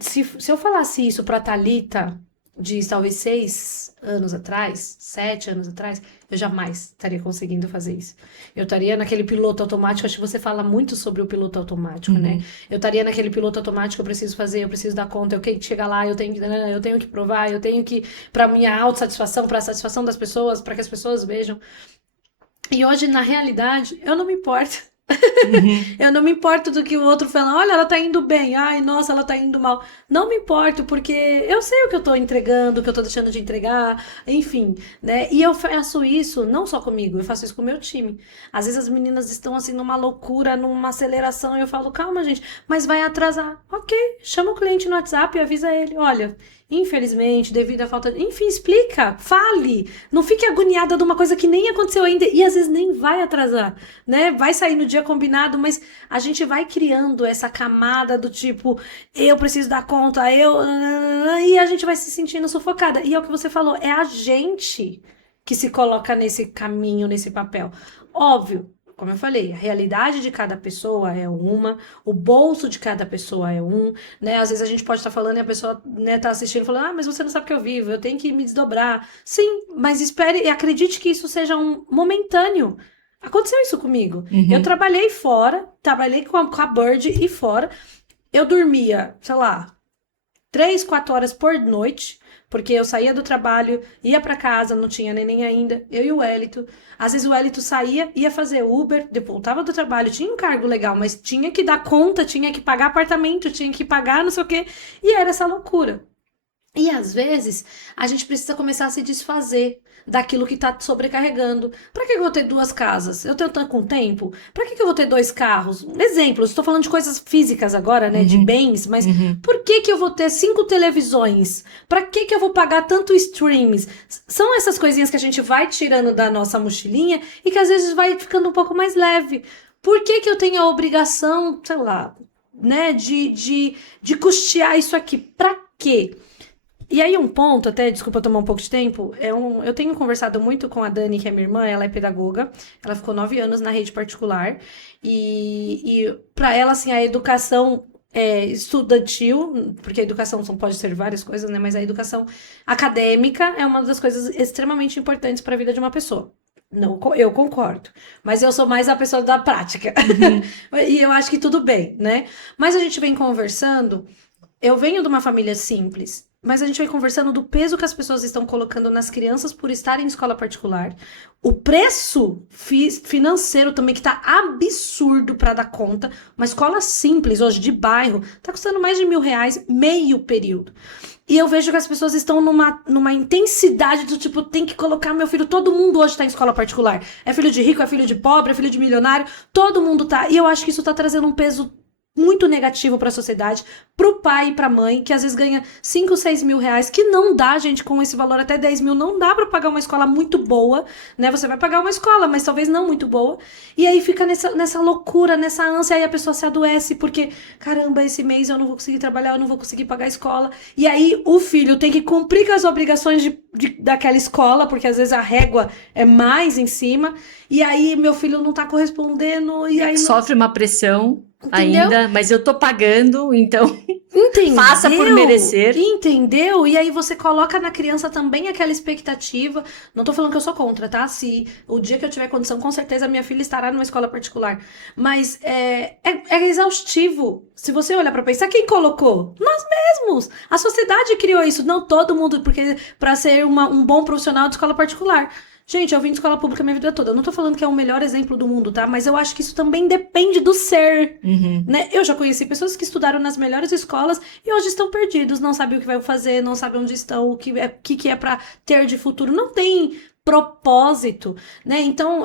Se eu falasse isso pra Thalita de talvez 6 anos atrás, 7 anos atrás, eu jamais estaria conseguindo fazer isso. Eu estaria naquele piloto automático, acho que você fala muito sobre o piloto automático, né? Uhum. Eu estaria naquele piloto automático, eu preciso fazer, eu preciso dar conta, eu tenho que chegar lá, eu tenho que provar, eu tenho que, para minha autossatisfação, para a satisfação das pessoas, para que as pessoas vejam. E hoje, na realidade, eu não me importo. Uhum. Eu não me importo do que o outro fala, olha, ela tá indo bem, ai, nossa, ela tá indo mal. Não me importo, porque eu sei o que eu tô entregando, o que eu tô deixando de entregar, enfim, né? E eu faço isso não só comigo, eu faço isso com o meu time. Às vezes as meninas estão assim numa loucura, numa aceleração, e eu falo, calma, gente, mas vai atrasar. Ok, chama o cliente no WhatsApp e avisa ele, olha. Infelizmente, devido à falta de... Enfim, explica, fale. Não fique agoniada de uma coisa que nem aconteceu ainda e às vezes nem vai atrasar, né? Vai sair no dia combinado, mas a gente vai criando essa camada do tipo, eu preciso dar conta, e a gente vai se sentindo sufocada. E é o que você falou, é a gente que se coloca nesse caminho, nesse papel. Óbvio, como eu falei, a realidade de cada pessoa é uma, o bolso de cada pessoa é um, né? Às vezes a gente pode estar falando e a pessoa, né, tá assistindo e falando, ah, mas você não sabe o que eu vivo, eu tenho que me desdobrar. Sim, mas espere e acredite que isso seja um momentâneo. Aconteceu isso comigo. Eu Uhum. trabalhei fora, trabalhei com a Bird e fora. Eu dormia, sei lá, 3, 4 horas por noite, porque eu saía do trabalho, ia pra casa, não tinha neném ainda, eu e o Wellington. Às vezes o Wellington saía, ia fazer Uber, depois voltava do trabalho, tinha um cargo legal, mas tinha que dar conta, tinha que pagar apartamento, tinha que pagar não sei o quê, e era essa loucura. E às vezes a gente precisa começar a se desfazer daquilo que está sobrecarregando. Para que eu vou ter 2 casas? Eu tenho tanto com tempo? Para que eu vou ter 2 carros? Exemplos, estou falando de coisas físicas agora, né? De Uhum. bens, mas Uhum. por que eu vou ter 5 televisões? Para que eu vou pagar tanto streams? São essas coisinhas que a gente vai tirando da nossa mochilinha e que às vezes vai ficando um pouco mais leve. Por que eu tenho a obrigação, sei lá, né, de custear isso aqui? Para quê? E aí um ponto, até, desculpa tomar um pouco de tempo, eu tenho conversado muito com a Dani, que é minha irmã, ela é pedagoga, ela ficou 9 anos na rede particular, e para ela, assim, a educação estudantil, porque a educação pode ser várias coisas, né, mas a educação acadêmica é uma das coisas extremamente importantes para a vida de uma pessoa. Não, eu concordo, mas eu sou mais a pessoa da prática, Uhum. e eu acho que tudo bem, né? Mas a gente vem conversando, eu venho de uma família simples, mas a gente vai conversando do peso que as pessoas estão colocando nas crianças por estarem em escola particular. O preço financeiro também, que tá absurdo para dar conta. Uma escola simples, hoje, de bairro, tá custando mais de R$ 1.000, meio período. E eu vejo que as pessoas estão numa intensidade do tipo, tem que colocar meu filho. Todo mundo hoje tá em escola particular. É filho de rico, é filho de pobre, é filho de milionário. Todo mundo tá. E eu acho que isso tá trazendo um peso muito negativo para a sociedade, pro pai e pra mãe, que às vezes ganha 5, 6 mil reais, que não dá, gente, com esse valor até 10 mil, não dá para pagar uma escola muito boa, né? Você vai pagar uma escola, mas talvez não muito boa. E aí fica nessa loucura, nessa ânsia, aí a pessoa se adoece, porque, caramba, esse mês eu não vou conseguir trabalhar, eu não vou conseguir pagar a escola. E aí o filho tem que cumprir com as obrigações daquela escola, porque às vezes a régua é mais em cima, e aí meu filho não tá correspondendo, e aí... Sofre uma pressão. Entendeu? Ainda, mas eu tô pagando, então Entendeu? faça por merecer. Entendeu? E aí você coloca na criança também aquela expectativa. Não tô falando que eu sou contra, tá? Se o dia que eu tiver condição, com certeza minha filha estará numa escola particular. Mas é exaustivo. Se você olhar pra pensar, quem colocou? Nós mesmos. A sociedade criou isso. Não todo mundo, porque pra ser um bom profissional de escola particular. Gente, eu vim de escola pública minha vida toda. Eu não tô falando que é o melhor exemplo do mundo, tá? Mas eu acho que isso também depende do ser, né? Eu já conheci pessoas que estudaram nas melhores escolas e hoje estão perdidos, não sabem o que vai fazer, não sabem onde estão, o que é pra ter de futuro. Não tem propósito, né? Então,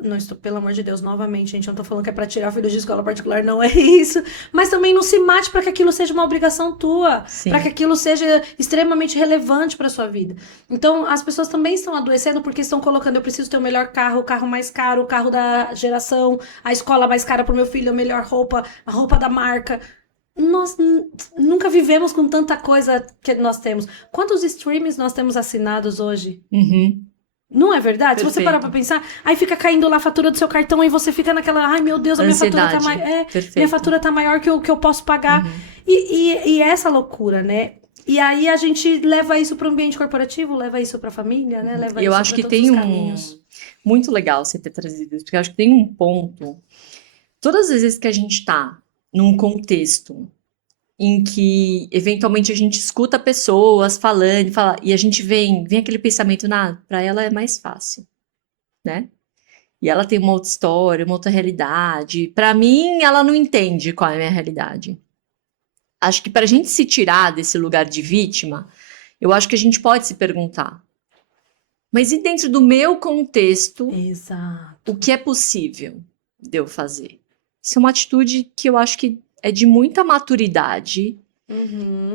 não estou, pelo amor de Deus, novamente, gente, eu não tô falando que é pra tirar filhos de escola particular, não é isso. Mas também não se mate pra que aquilo seja uma obrigação tua, Sim. pra que aquilo seja extremamente relevante pra sua vida. Então, as pessoas também estão adoecendo porque estão colocando, eu preciso ter o melhor carro, o carro mais caro, o carro da geração, a escola mais cara pro meu filho, a melhor roupa, a roupa da marca. Nós nunca vivemos com tanta coisa que nós temos. Quantos streams nós temos assinados hoje? Não é verdade? Se você Perfeito. parar pra pensar, aí fica caindo lá a fatura do seu cartão, aí você fica naquela, ai meu Deus, a minha fatura tá minha fatura tá maior que o que eu posso pagar. E essa loucura, né? E aí a gente leva isso para o ambiente corporativo, leva isso para a família, né? Leva Eu isso acho pra que todos tem os caminhos. muito legal você ter trazido isso, porque eu acho que tem um ponto. Todas as vezes que a gente tá num contexto em que eventualmente a gente escuta pessoas falando, e a gente vem aquele pensamento, para ela é mais fácil, né? E ela tem uma outra história, uma outra realidade. Para mim, ela não entende qual é a minha realidade. Acho que para a gente se tirar desse lugar de vítima, eu acho que a gente pode se perguntar, mas e dentro do meu contexto, Exato. o que é possível de eu fazer? Isso é uma atitude que eu acho que é de muita maturidade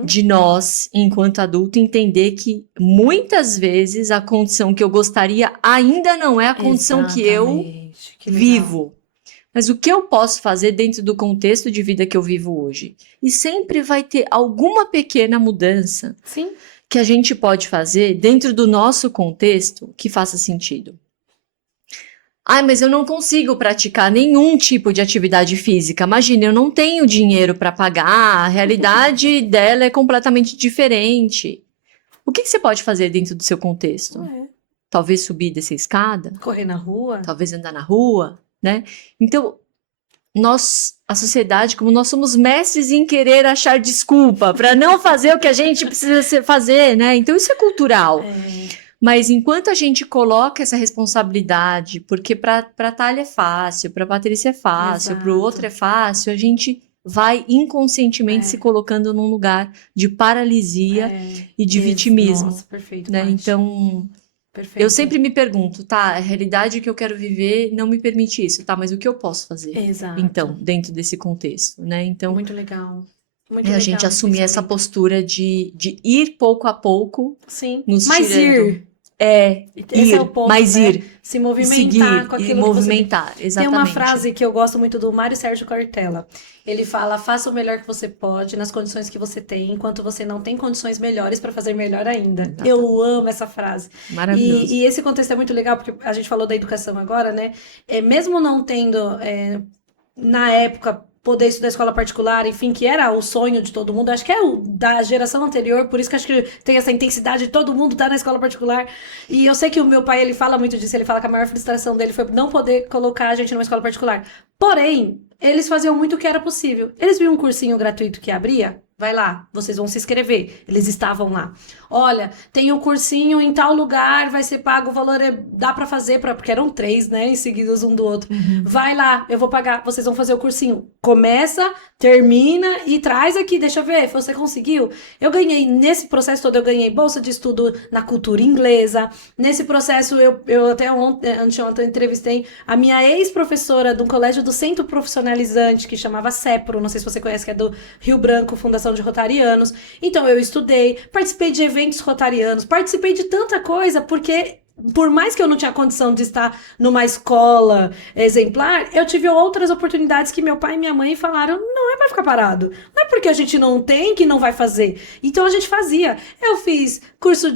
de nós, enquanto adulto, entender que muitas vezes a condição que eu gostaria ainda não é a condição que eu vivo. Mas o que eu posso fazer dentro do contexto de vida que eu vivo hoje? E sempre vai ter alguma pequena mudança Sim. que a gente pode fazer dentro do nosso contexto que faça sentido. Mas eu não consigo praticar nenhum tipo de atividade física. Imagina, eu não tenho dinheiro para pagar, a realidade dela é completamente diferente. O que você pode fazer dentro do seu contexto? Talvez subir e descer escada? Correr na rua? Talvez andar na rua, né? Então, a sociedade, como nós somos mestres em querer achar desculpa para não fazer o que a gente precisa fazer, né? Então, isso é cultural. Mas enquanto a gente coloca essa responsabilidade, porque para Thalia é fácil, para Patrícia é fácil, para o outro é fácil, a gente vai inconscientemente se colocando num lugar de paralisia e de vitimismo. Nossa, perfeito, né? Paty. Então, Perfeito. eu sempre me pergunto, tá, a realidade que eu quero viver não me permite isso, tá, mas o que eu posso fazer? Exato. Então, dentro desse contexto, né? Então, Muito legal. a gente assumir essa postura de ir pouco a pouco, Sim. nos Mas tirando. ir. Esse é o ponto, mas né? ir. Se movimentar Seguir, com aquilo e movimentar, que você... exatamente. Tem uma frase que eu gosto muito do Mário Sérgio Cortella. Ele fala, faça o melhor que você pode, nas condições que você tem, enquanto você não tem condições melhores para fazer melhor ainda. Exatamente. Eu amo essa frase. Maravilhoso. E esse contexto é muito legal, porque a gente falou da educação agora, né? Mesmo não tendo, na época, poder estudar escola particular, enfim, que era o sonho de todo mundo, acho que é o da geração anterior, por isso que acho que tem essa intensidade de todo mundo estar na escola particular. E eu sei que o meu pai, ele fala muito disso, ele fala que a maior frustração dele foi não poder colocar a gente numa escola particular. Porém, eles faziam muito o que era possível. Eles viam um cursinho gratuito que abria, Vai lá, vocês vão se inscrever. Eles estavam lá. Olha, tem um cursinho em tal lugar, vai ser pago, o valor dá pra fazer, porque eram 3, né, em seguidos um do outro. Vai lá, eu vou pagar, vocês vão fazer o cursinho. Começa, termina e traz aqui, deixa eu ver, você conseguiu? Eu ganhei, nesse processo todo, eu ganhei bolsa de estudo na cultura inglesa. Nesse processo, eu até anteontem eu entrevistei a minha ex-professora do colégio do Centro Profissionalizante, que chamava CEPRO, não sei se você conhece, que é do Rio Branco, Fundação de Rotarianos. Então eu estudei, participei de eventos rotarianos, participei de tanta coisa, porque por mais que eu não tinha condição de estar numa escola exemplar, eu tive outras oportunidades que meu pai e minha mãe falaram, não é pra ficar parado, não é porque a gente não tem que não vai fazer. Então a gente fazia. Eu fiz curso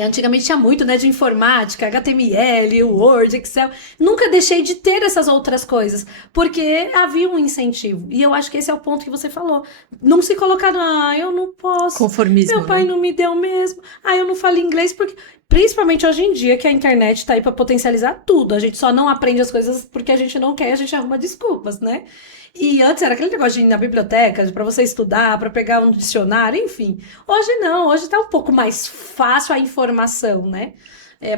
antigamente tinha muito, né, de informática, HTML, Word, Excel. Nunca deixei de ter essas outras coisas, porque havia um incentivo. E eu acho que esse é o ponto que você falou. Não se colocar, eu não posso. Conformismo, Meu pai né? não me deu mesmo. Eu não falo inglês porque... Principalmente hoje em dia, que a internet tá aí pra potencializar tudo. A gente só não aprende as coisas porque a gente não quer, a gente arruma desculpas, né? E antes era aquele negócio de ir na biblioteca para você estudar, para pegar um dicionário, enfim. Hoje não, hoje tá um pouco mais fácil a informação, né?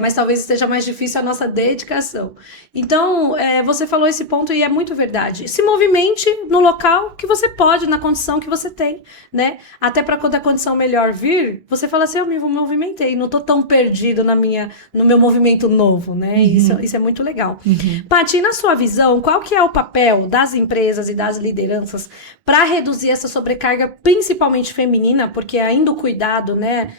Mas talvez esteja mais difícil a nossa dedicação. Então, você falou esse ponto e é muito verdade. Se movimente no local que você pode, na condição que você tem, né? Até para quando a condição melhor vir, você fala assim, eu me movimentei, não tô tão perdido no meu movimento novo, né? Isso é muito legal. Paty, na sua visão, qual que é o papel das empresas e das lideranças para reduzir essa sobrecarga, principalmente feminina, porque ainda o cuidado, né?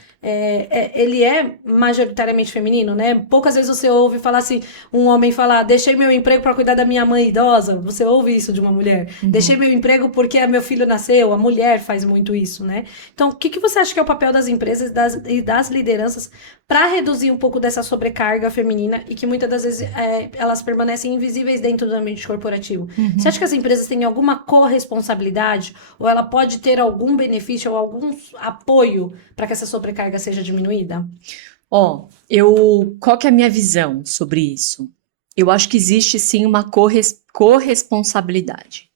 Ele é majoritariamente feminino, né? Poucas vezes você ouve falar assim, um homem falar, deixei meu emprego para cuidar da minha mãe idosa. Você ouve isso de uma mulher. Deixei meu emprego porque meu filho nasceu. A mulher faz muito isso, né? Então, o que você acha que é o papel das empresas e das lideranças para reduzir um pouco dessa sobrecarga feminina e que muitas das vezes elas permanecem invisíveis dentro do ambiente corporativo? Você acha que as empresas têm alguma corresponsabilidade ou ela pode ter algum benefício ou algum apoio para que essa sobrecarga seja diminuída? Qual que é a minha visão sobre isso? Eu acho que existe sim uma corresponsabilidade.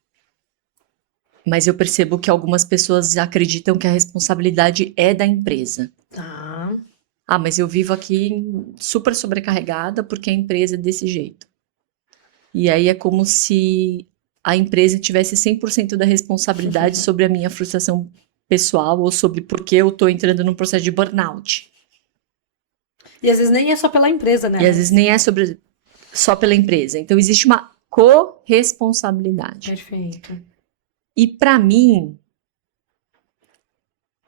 Mas eu percebo que algumas pessoas acreditam que a responsabilidade é da empresa. Tá. Mas eu vivo aqui super sobrecarregada porque a empresa é desse jeito. E aí é como se a empresa tivesse 100% da responsabilidade sobre a minha frustração pessoal ou sobre por que eu estou entrando num processo de burnout. E às vezes nem é só pela empresa, né? E às vezes nem é só pela empresa. Então existe uma corresponsabilidade. Perfeito. E para mim,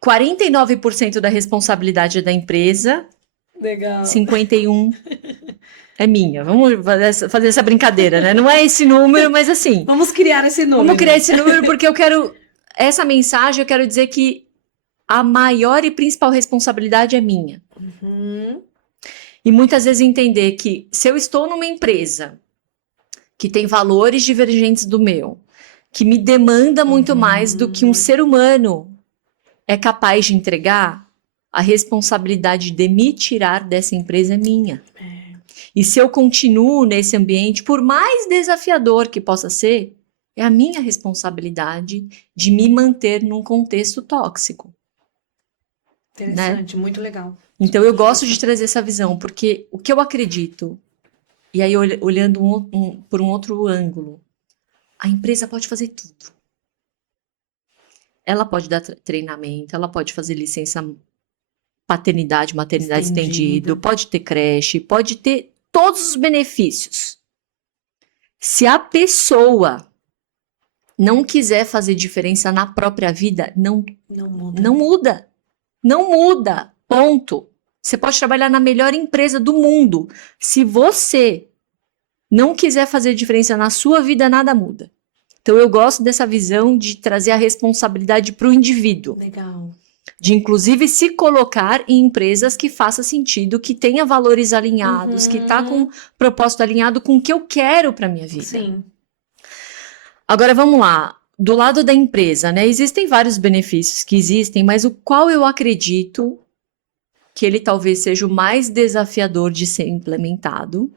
49% da responsabilidade é da empresa, Legal. 51% é minha. Vamos fazer essa brincadeira, né? Não é esse número, mas assim. Vamos criar esse número. Vamos criar esse número porque eu quero. Essa mensagem eu quero dizer que a maior e principal responsabilidade é minha. E muitas vezes entender que se eu estou numa empresa que tem valores divergentes do meu, que me demanda muito mais do que um ser humano é capaz de entregar, a responsabilidade de me tirar dessa empresa é minha. E se eu continuo nesse ambiente, por mais desafiador que possa ser, é a minha responsabilidade de me manter num contexto tóxico. Interessante, né? muito legal. Então eu gosto de trazer essa visão, porque o que eu acredito, e aí olhando por um outro ângulo, a empresa pode fazer tudo. Ela pode dar treinamento, ela pode fazer licença paternidade, maternidade estendido, pode ter creche, pode ter todos os benefícios. Se a pessoa não quiser fazer diferença na própria vida, não muda. Não muda. Ponto. Você pode trabalhar na melhor empresa do mundo. Se você não quiser fazer diferença na sua vida, nada muda. Então eu gosto dessa visão de trazer a responsabilidade para o indivíduo. Legal. De inclusive se colocar em empresas que faça sentido, que tenha valores alinhados, que tá com propósito alinhado com o que eu quero para minha vida. Sim. Agora vamos lá, do lado da empresa, né? Existem vários benefícios que existem, mas o qual eu acredito que ele talvez seja o mais desafiador de ser implementado,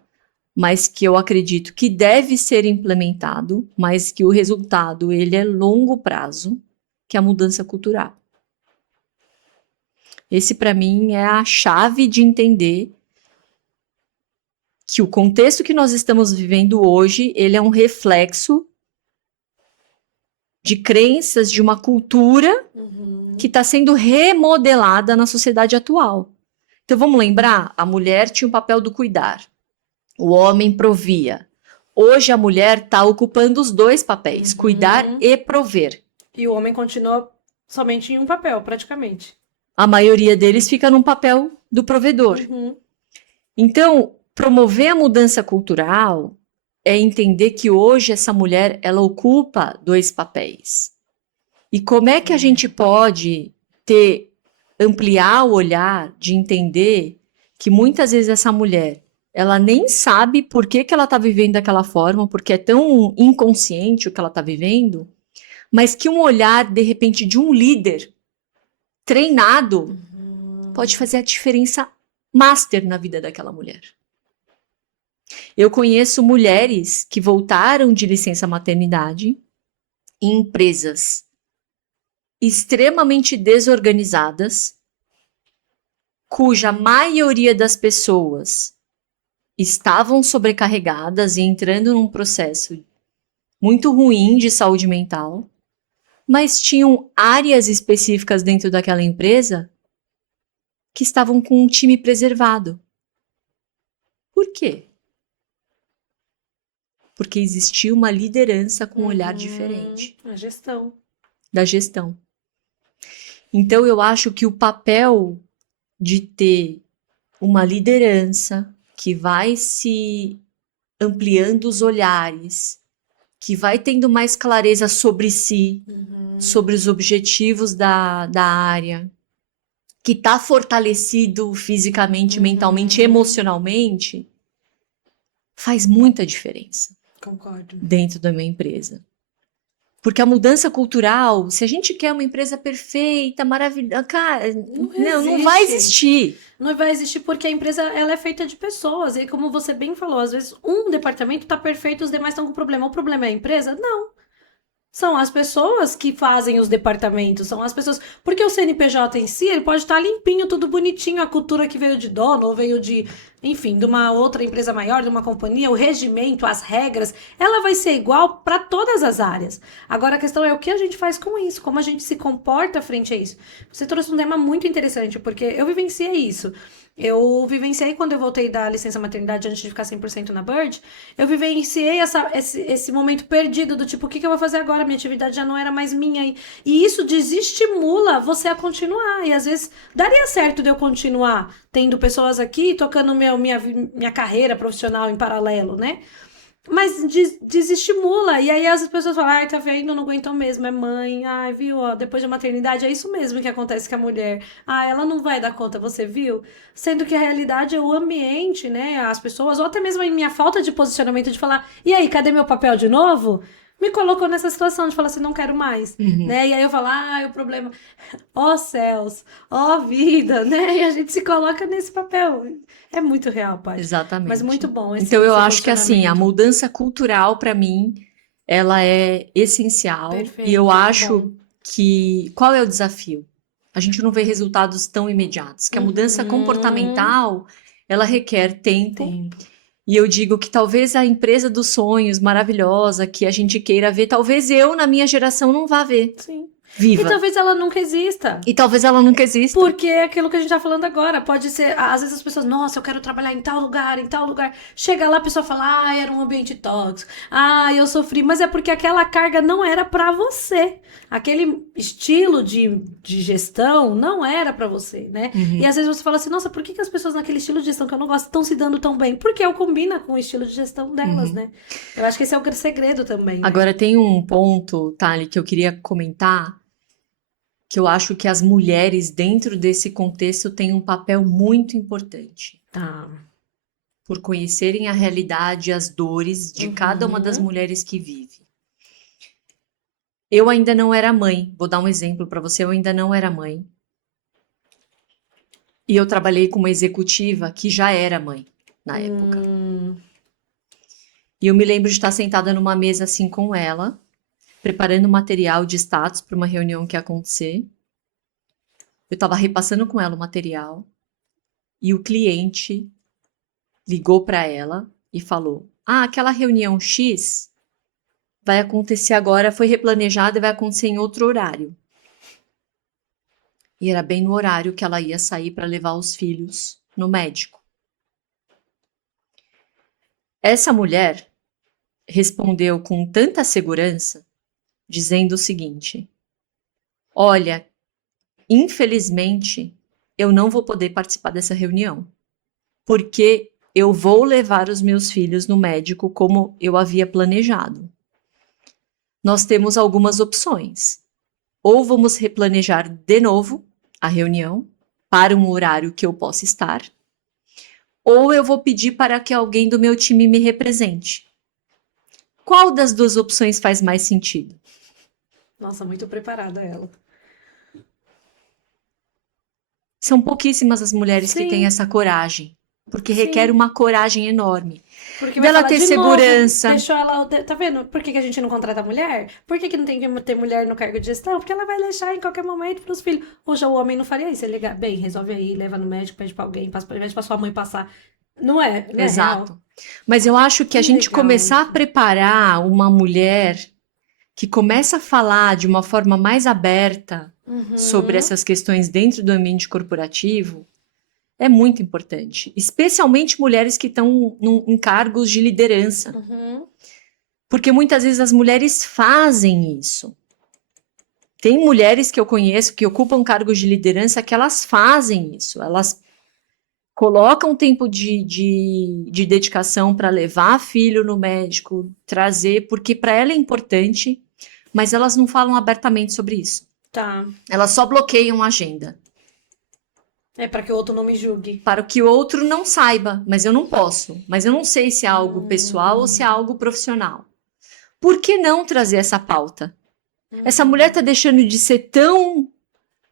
mas que eu acredito que deve ser implementado, mas que o resultado ele é longo prazo. que é a mudança cultural. Esse, para mim, é a chave de entender que o contexto que nós estamos vivendo hoje, ele é um reflexo de crenças, de uma cultura que está sendo remodelada na sociedade atual. Então, vamos lembrar? A mulher tinha o papel do cuidar. O homem provia. Hoje, a mulher está ocupando os dois papéis, cuidar e prover. E o homem continua somente em um papel, praticamente. A maioria deles fica num papel do provedor. Então, promover a mudança cultural é entender que hoje essa mulher, ela ocupa dois papéis. E como é que a gente pode ampliar o olhar de entender que muitas vezes essa mulher, ela nem sabe por que ela está vivendo daquela forma, porque é tão inconsciente o que ela está vivendo, mas que um olhar, de repente, de um líder treinado pode fazer a diferença master na vida daquela mulher. Eu conheço mulheres que voltaram de licença maternidade em empresas extremamente desorganizadas, cuja maioria das pessoas estavam sobrecarregadas e entrando num processo muito ruim de saúde mental, mas tinham áreas específicas dentro daquela empresa que estavam com um time preservado. Por quê? Porque existia uma liderança com um olhar diferente. A gestão. Da gestão. Então, eu acho que o papel de ter uma liderança que vai se ampliando os olhares, que vai tendo mais clareza sobre si, sobre os objetivos da área, que está fortalecido fisicamente, mentalmente, emocionalmente, faz muita diferença. Concordo. Dentro da minha empresa. Porque a mudança cultural, se a gente quer uma empresa perfeita, maravilhosa, cara, não vai existir. Não vai existir porque a empresa ela é feita de pessoas. E como você bem falou, às vezes um departamento está perfeito, os demais estão com problema. O problema é a empresa? Não. São as pessoas que fazem os departamentos, são as pessoas... Porque o CNPJ em si, ele pode estar limpinho, tudo bonitinho, a cultura que veio de dono, ou veio de, enfim, de uma outra empresa maior, de uma companhia, o regimento, as regras, ela vai ser igual para todas as áreas. Agora a questão é o que a gente faz com isso, como a gente se comporta frente a isso. Você trouxe um tema muito interessante, porque eu vivenciei isso. Eu vivenciei quando eu voltei da licença maternidade antes de ficar 100% na Bird, eu vivenciei esse momento perdido do tipo, o que eu vou fazer agora? Minha atividade já não era mais minha. E isso desestimula você a continuar. E às vezes daria certo de eu continuar tendo pessoas aqui, tocando minha carreira profissional em paralelo, né? Mas desestimula. E aí as pessoas falam, ai, tá vendo, não aguentam mesmo, é mãe. Ai, viu, ó, depois da maternidade é isso mesmo que acontece com a mulher. Ah, ela não vai dar conta, você viu? Sendo que a realidade é o ambiente, né, as pessoas, ou até mesmo a minha falta de posicionamento de falar, e aí, cadê meu papel de novo? Me colocou nessa situação de falar assim, não quero mais, né? E aí eu falo, o problema, ó céus, ó vida, né? E a gente se coloca nesse papel. É muito real, Paty. Exatamente. Mas muito bom esse Então eu seu acho que assim, a posicionamento. mudança cultural para mim, ela é essencial. Perfeito, E eu muito acho bom. que qual é o desafio? A gente não vê resultados tão imediatos, que a mudança comportamental, ela requer tempo. E eu digo que talvez a empresa dos sonhos maravilhosa que a gente queira ver, talvez eu na minha geração não vá ver. Sim. Viva. E talvez ela nunca exista. E talvez ela nunca exista. Porque é aquilo que a gente tá falando agora. Pode ser, às vezes as pessoas, nossa, eu quero trabalhar em tal lugar, em tal lugar. Chega lá, a pessoa fala, era um ambiente tóxico. Eu sofri. Mas é porque aquela carga não era pra você. Aquele estilo de gestão não era pra você, né? E às vezes você fala assim, nossa, por que as pessoas naquele estilo de gestão que eu não gosto estão se dando tão bem? Porque eu combina com o estilo de gestão delas, né? Eu acho que esse é o segredo também. Né? Agora tem um ponto, Thali, que eu queria comentar, que eu acho que as mulheres dentro desse contexto têm um papel muito importante. Tá. Por conhecerem a realidade e as dores de cada uma das mulheres que vive. Eu ainda não era mãe, vou dar um exemplo para você, eu ainda não era mãe. E eu trabalhei com uma executiva que já era mãe na época. E eu me lembro de estar sentada numa mesa assim com ela, preparando material de status para uma reunião que ia acontecer. Eu estava repassando com ela o material e o cliente ligou para ela e falou: aquela reunião X vai acontecer agora, foi replanejada e vai acontecer em outro horário. E era bem no horário que ela ia sair para levar os filhos no médico. Essa mulher respondeu com tanta segurança, dizendo o seguinte: olha, infelizmente, eu não vou poder participar dessa reunião, porque eu vou levar os meus filhos no médico como eu havia planejado. Nós temos algumas opções. Ou vamos replanejar de novo a reunião para um horário que eu possa estar, ou eu vou pedir para que alguém do meu time me represente. Qual das duas opções faz mais sentido? Nossa, muito preparada ela. São pouquíssimas as mulheres que têm Sim. essa coragem, porque Sim. requer uma coragem enorme. Porque vai Dela falar ter de segurança. novo, deixou ela, tá vendo? Por que a gente não contrata mulher? Por que não tem que ter mulher no cargo de gestão? Porque ela vai deixar em qualquer momento pros filhos. Hoje o homem não faria isso. Ele liga, bem, resolve aí, leva no médico, pede pra alguém, pede pra sua mãe passar. Não é Exato. real. Mas eu acho que a gente legal começar a isso. preparar uma mulher que começa a falar de uma forma mais aberta sobre essas questões dentro do ambiente corporativo é muito importante. Especialmente mulheres que estão em cargos de liderança. Porque muitas vezes as mulheres fazem isso. Tem mulheres que eu conheço que ocupam cargos de liderança que elas fazem isso. Elas colocam tempo de dedicação para levar filho no médico, trazer, porque para ela é importante, mas elas não falam abertamente sobre isso. Tá. Elas só bloqueiam a agenda. É para que o outro não me julgue. Para que o outro não saiba, mas eu não posso. Mas eu não sei se é algo pessoal ou se é algo profissional. Por que não trazer essa pauta? Essa mulher está deixando de ser tão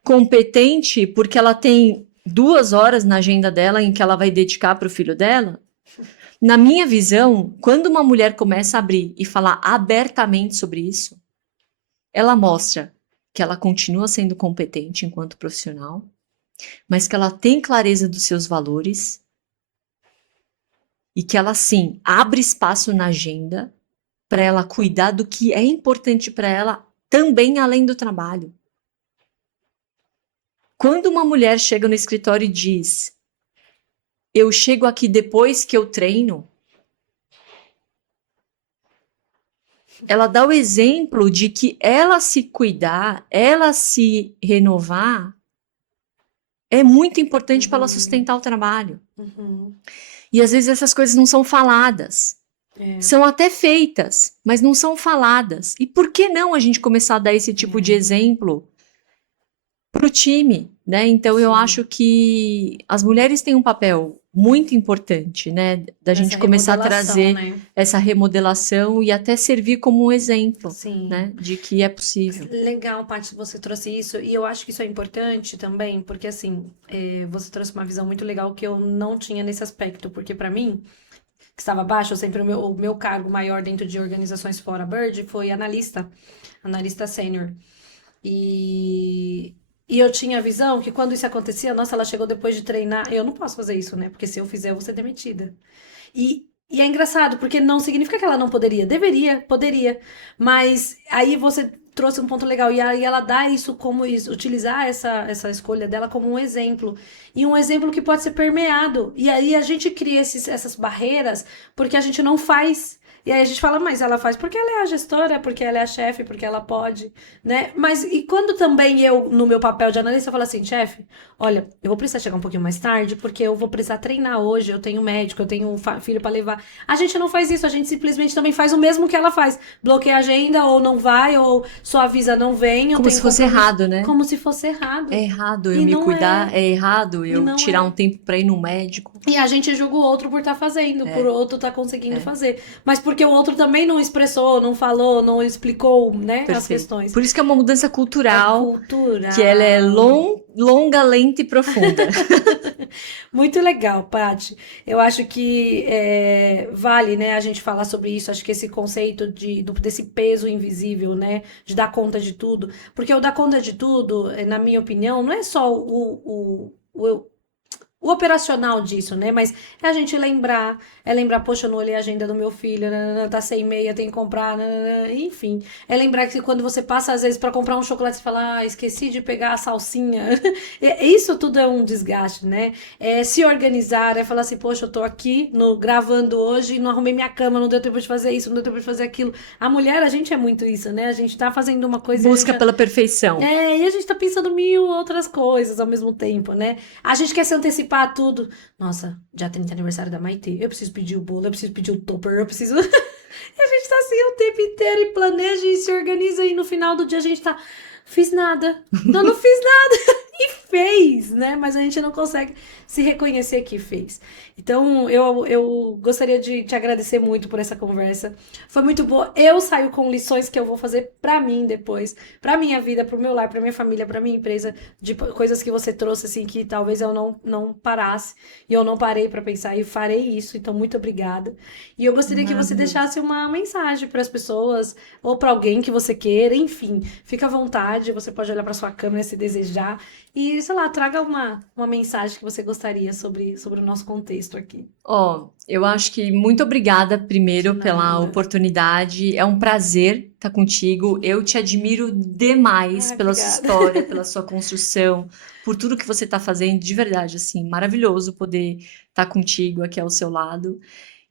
competente porque ela tem 2 horas na agenda dela em que ela vai dedicar para o filho dela? Na minha visão, quando uma mulher começa a abrir e falar abertamente sobre isso, ela mostra que ela continua sendo competente enquanto profissional, mas que ela tem clareza dos seus valores e que ela, sim, abre espaço na agenda para ela cuidar do que é importante para ela também além do trabalho. Quando uma mulher chega no escritório e diz: eu chego aqui depois que eu treino, ela dá o exemplo de que ela se cuidar, ela se renovar, é muito importante para ela sustentar o trabalho. E às vezes essas coisas não são faladas. São até feitas, mas não são faladas. E por que não a gente começar a dar esse tipo de exemplo para o time, né? Então eu acho que as mulheres têm um papel muito importante, né? Da gente começar a trazer essa remodelação e até servir como um exemplo, né? De que é possível. Legal, Paty, você trouxe isso. E eu acho que isso é importante também, porque assim, você trouxe uma visão muito legal que eu não tinha nesse aspecto. Porque para mim, que estava abaixo, sempre o meu cargo maior dentro de organizações fora Bird foi analista sênior. E eu tinha a visão que quando isso acontecia, nossa, ela chegou depois de treinar, eu não posso fazer isso, né? Porque se eu fizer, eu vou ser demitida. E é engraçado, porque não significa que ela não poderia. Deveria, poderia. Mas aí você trouxe um ponto legal. E aí ela dá isso como isso, utilizar essa escolha dela como um exemplo. E um exemplo que pode ser permeado. E aí a gente cria essas barreiras porque a gente não faz. E aí a gente fala, mas ela faz porque ela é a gestora, porque ela é a chefe, porque ela pode, né? Mas e quando também eu, no meu papel de analista, eu falo assim, chefe, olha, eu vou precisar chegar um pouquinho mais tarde, porque eu vou precisar treinar hoje, eu tenho médico, eu tenho um filho pra levar. A gente não faz isso, a gente simplesmente também faz o mesmo que ela faz. Bloqueia a agenda, ou não vai, ou só avisa não vem. Como se fosse errado, né? Como se fosse errado. É errado eu me cuidar, é errado eu tirar um tempo pra ir no médico. E a gente julga o outro por estar fazendo, por outro estar conseguindo fazer. Mas porque o outro também não expressou, não falou, não explicou, né, as Perfeito. questões. Por isso que é uma mudança É cultural, cultural. que ela é longa, lenta e profunda. Muito legal, Paty. Eu acho que vale, né, a gente falar sobre isso. Acho que esse conceito desse peso invisível, né, de dar conta de tudo. Porque o dar conta de tudo, na minha opinião, não é só o operacional disso, né? Mas é a gente lembrar, poxa, eu não olhei a agenda do meu filho, nanana, tá sem meia, tem que comprar, nanana, enfim. É lembrar que quando você passa, às vezes, pra comprar um chocolate, você fala, esqueci de pegar a salsinha. Isso tudo é um desgaste, né? É se organizar, é falar assim, poxa, eu tô aqui gravando hoje, não arrumei minha cama, não deu tempo de fazer isso, não deu tempo de fazer aquilo. A mulher, a gente é muito isso, né? A gente tá fazendo uma coisa e a gente Busca pela perfeição. e a gente tá pensando mil outras coisas ao mesmo tempo, né? A gente quer se antecipar a tudo. Nossa, dia 30 aniversário da Maitê. Eu preciso pedir o bolo, eu preciso pedir o topper, eu preciso. E a gente tá assim o tempo inteiro e planeja e se organiza e no final do dia a gente tá. Fiz nada. Não fiz nada. E fez, né? Mas a gente não consegue se reconhecer que fez. Então, eu gostaria de te agradecer muito por essa conversa. Foi muito boa. Eu saio com lições que eu vou fazer pra mim depois, pra minha vida, pro meu lar, pra minha família, pra minha empresa, de coisas que você trouxe, assim, que talvez eu não parasse. E eu não parei pra pensar e farei isso. Então, muito obrigada. E eu gostaria que você Maravilhoso. deixasse uma mensagem para as pessoas, ou para alguém que você queira, enfim, fica à vontade, você pode olhar para sua câmera se desejar, e, sei lá, traga uma mensagem que você gostaria sobre o nosso contexto aqui. Ó, eu acho que muito obrigada primeiro pela Nada. oportunidade. É um prazer estar contigo. Eu te admiro demais Ai, pela sua obrigada. história, pela sua construção, por tudo que você está fazendo. De verdade, assim, maravilhoso poder estar contigo aqui ao seu lado.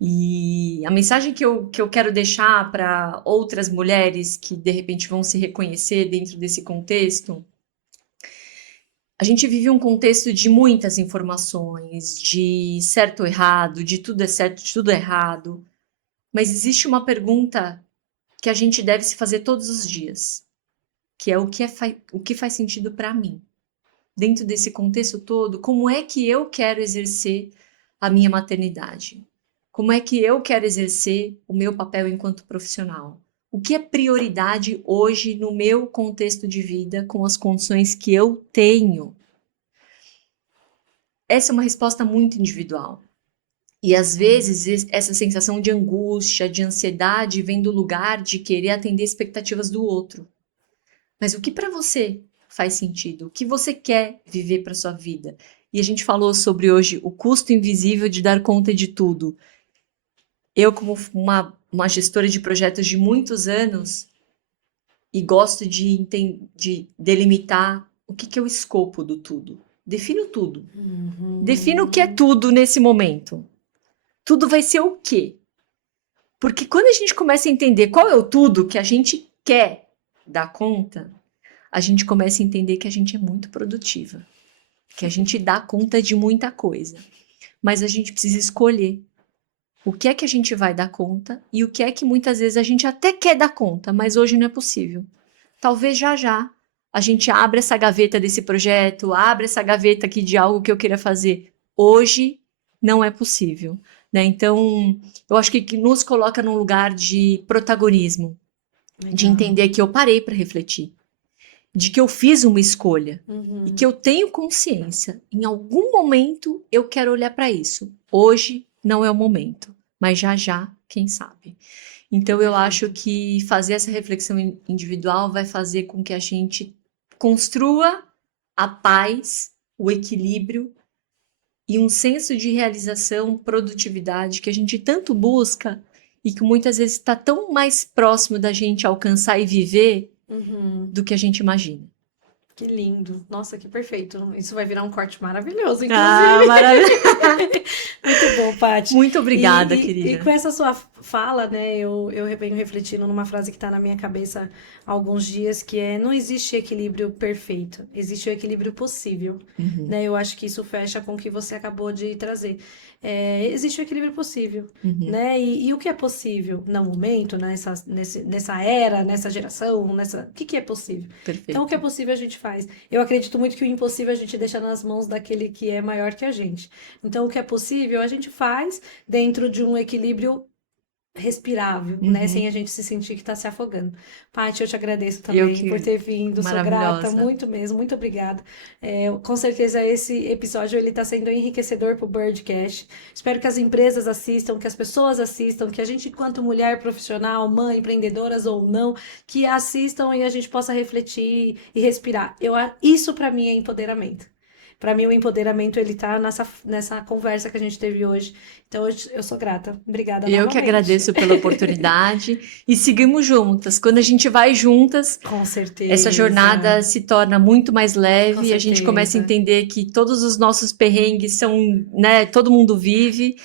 E a mensagem que eu quero deixar para outras mulheres que de repente vão se reconhecer dentro desse contexto. A gente vive um contexto de muitas informações, de certo ou errado, de tudo é certo, de tudo é errado. Mas existe uma pergunta que a gente deve se fazer todos os dias, que é o que faz sentido para mim. Dentro desse contexto todo, como é que eu quero exercer a minha maternidade? Como é que eu quero exercer o meu papel enquanto profissional? O que é prioridade hoje no meu contexto de vida, com as condições que eu tenho? Essa é uma resposta muito individual. E às vezes essa sensação de angústia, de ansiedade vem do lugar de querer atender expectativas do outro. Mas o que para você faz sentido? O que você quer viver para sua vida? E a gente falou sobre hoje o custo invisível de dar conta de tudo. Eu, como uma gestora de projetos de muitos anos, e gosto de delimitar o que é o escopo do tudo. Defino tudo. Defino o que é tudo nesse momento. Tudo vai ser o quê? Porque quando a gente começa a entender qual é o tudo que a gente quer dar conta, a gente começa a entender que a gente é muito produtiva, que a gente dá conta de muita coisa. Mas a gente precisa escolher o que é que a gente vai dar conta e o que é que muitas vezes a gente até quer dar conta, mas hoje não é possível. Talvez já já a gente abra essa gaveta desse projeto, abra essa gaveta aqui de algo que eu queira fazer. Hoje não é possível, né? Então, eu acho que nos coloca num lugar de protagonismo, de Legal. entender que eu parei para refletir, de que eu fiz uma escolha Uhum. e que eu tenho consciência. Em algum momento eu quero olhar para isso. Hoje não é o momento, mas já já, quem sabe. Então eu acho que fazer essa reflexão individual vai fazer com que a gente construa a paz, o equilíbrio e um senso de realização, produtividade que a gente tanto busca e que muitas vezes está tão mais próximo da gente alcançar e viver Uhum. do que a gente imagina. Que lindo. Nossa, que perfeito. Isso vai virar um corte maravilhoso, Ah, inclusive. maravilha! Muito bom, Paty. Muito obrigada, E com querida. essa sua fala, né, eu venho refletindo numa frase que está na minha cabeça há alguns dias, que é: não existe equilíbrio perfeito, existe o equilíbrio possível. Uhum, Né? Eu acho que isso fecha com o que você acabou de trazer. Existe o equilíbrio possível, uhum, né? E o que é possível no momento, nessa era, nessa geração, o que é possível? Então, o que é perfeito. possível a gente faz. Eu acredito muito que o impossível a gente deixa nas mãos daquele que é maior que a gente. Então, o que é possível a gente faz dentro de um equilíbrio respirável, né? Sem Uhum. a gente se sentir que tá se afogando. Paty, eu te agradeço Eu também por que ter vindo, sou grata, maravilhosa. muito mesmo, muito obrigada. Com certeza esse episódio ele tá sendo enriquecedor pro Birdcast. Espero que as empresas assistam, que as pessoas assistam, que a gente, enquanto mulher profissional, mãe, empreendedoras ou não, que assistam e a gente possa refletir e respirar. Isso para mim é empoderamento. Para mim, o empoderamento ele tá nessa conversa que a gente teve hoje. Então, eu sou grata. Obrigada Eu que novamente. agradeço pela oportunidade e seguimos juntas. Quando a gente vai juntas, Com essa certeza, jornada se torna muito mais com leve e a gente começa a certeza. entender que todos os nossos perrengues são, né, todo mundo vive.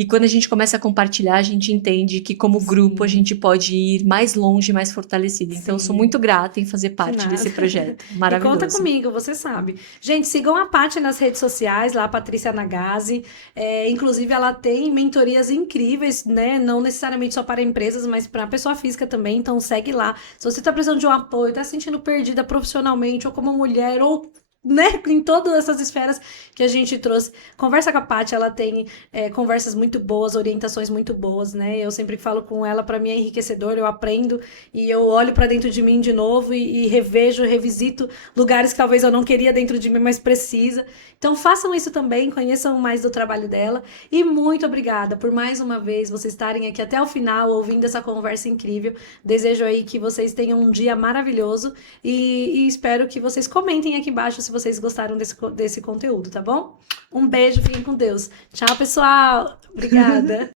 E quando a gente começa a compartilhar, a gente entende que, como grupo, a Sim, gente pode ir mais longe, mais fortalecido. Então, eu sou sim. muito grata em fazer De parte nada. desse projeto. E conta Maravilhoso. comigo, você sabe. Gente, sigam a Paty nas redes sociais, lá, Patrícia Nagase. Inclusive, ela tem mentorias incríveis, né? Não necessariamente só para empresas, mas para pessoa física também. Então, segue lá. Se você está precisando de um apoio, está se sentindo perdida profissionalmente, ou como mulher, ou né, em todas essas esferas que a gente trouxe. Conversa com a Paty, ela tem conversas muito boas, orientações muito boas, né? Eu sempre falo com ela, para mim é enriquecedor, eu aprendo e eu olho para dentro de mim de novo e revejo, revisito lugares que talvez eu não queria dentro de mim, mas precisa. Então façam isso também, conheçam mais do trabalho dela e muito obrigada por mais uma vez vocês estarem aqui até o final ouvindo essa conversa incrível. Desejo aí que vocês tenham um dia maravilhoso e espero que vocês comentem aqui embaixo se vocês gostaram desse conteúdo, tá bom? Um beijo, fiquem com Deus. Tchau, pessoal. Obrigada.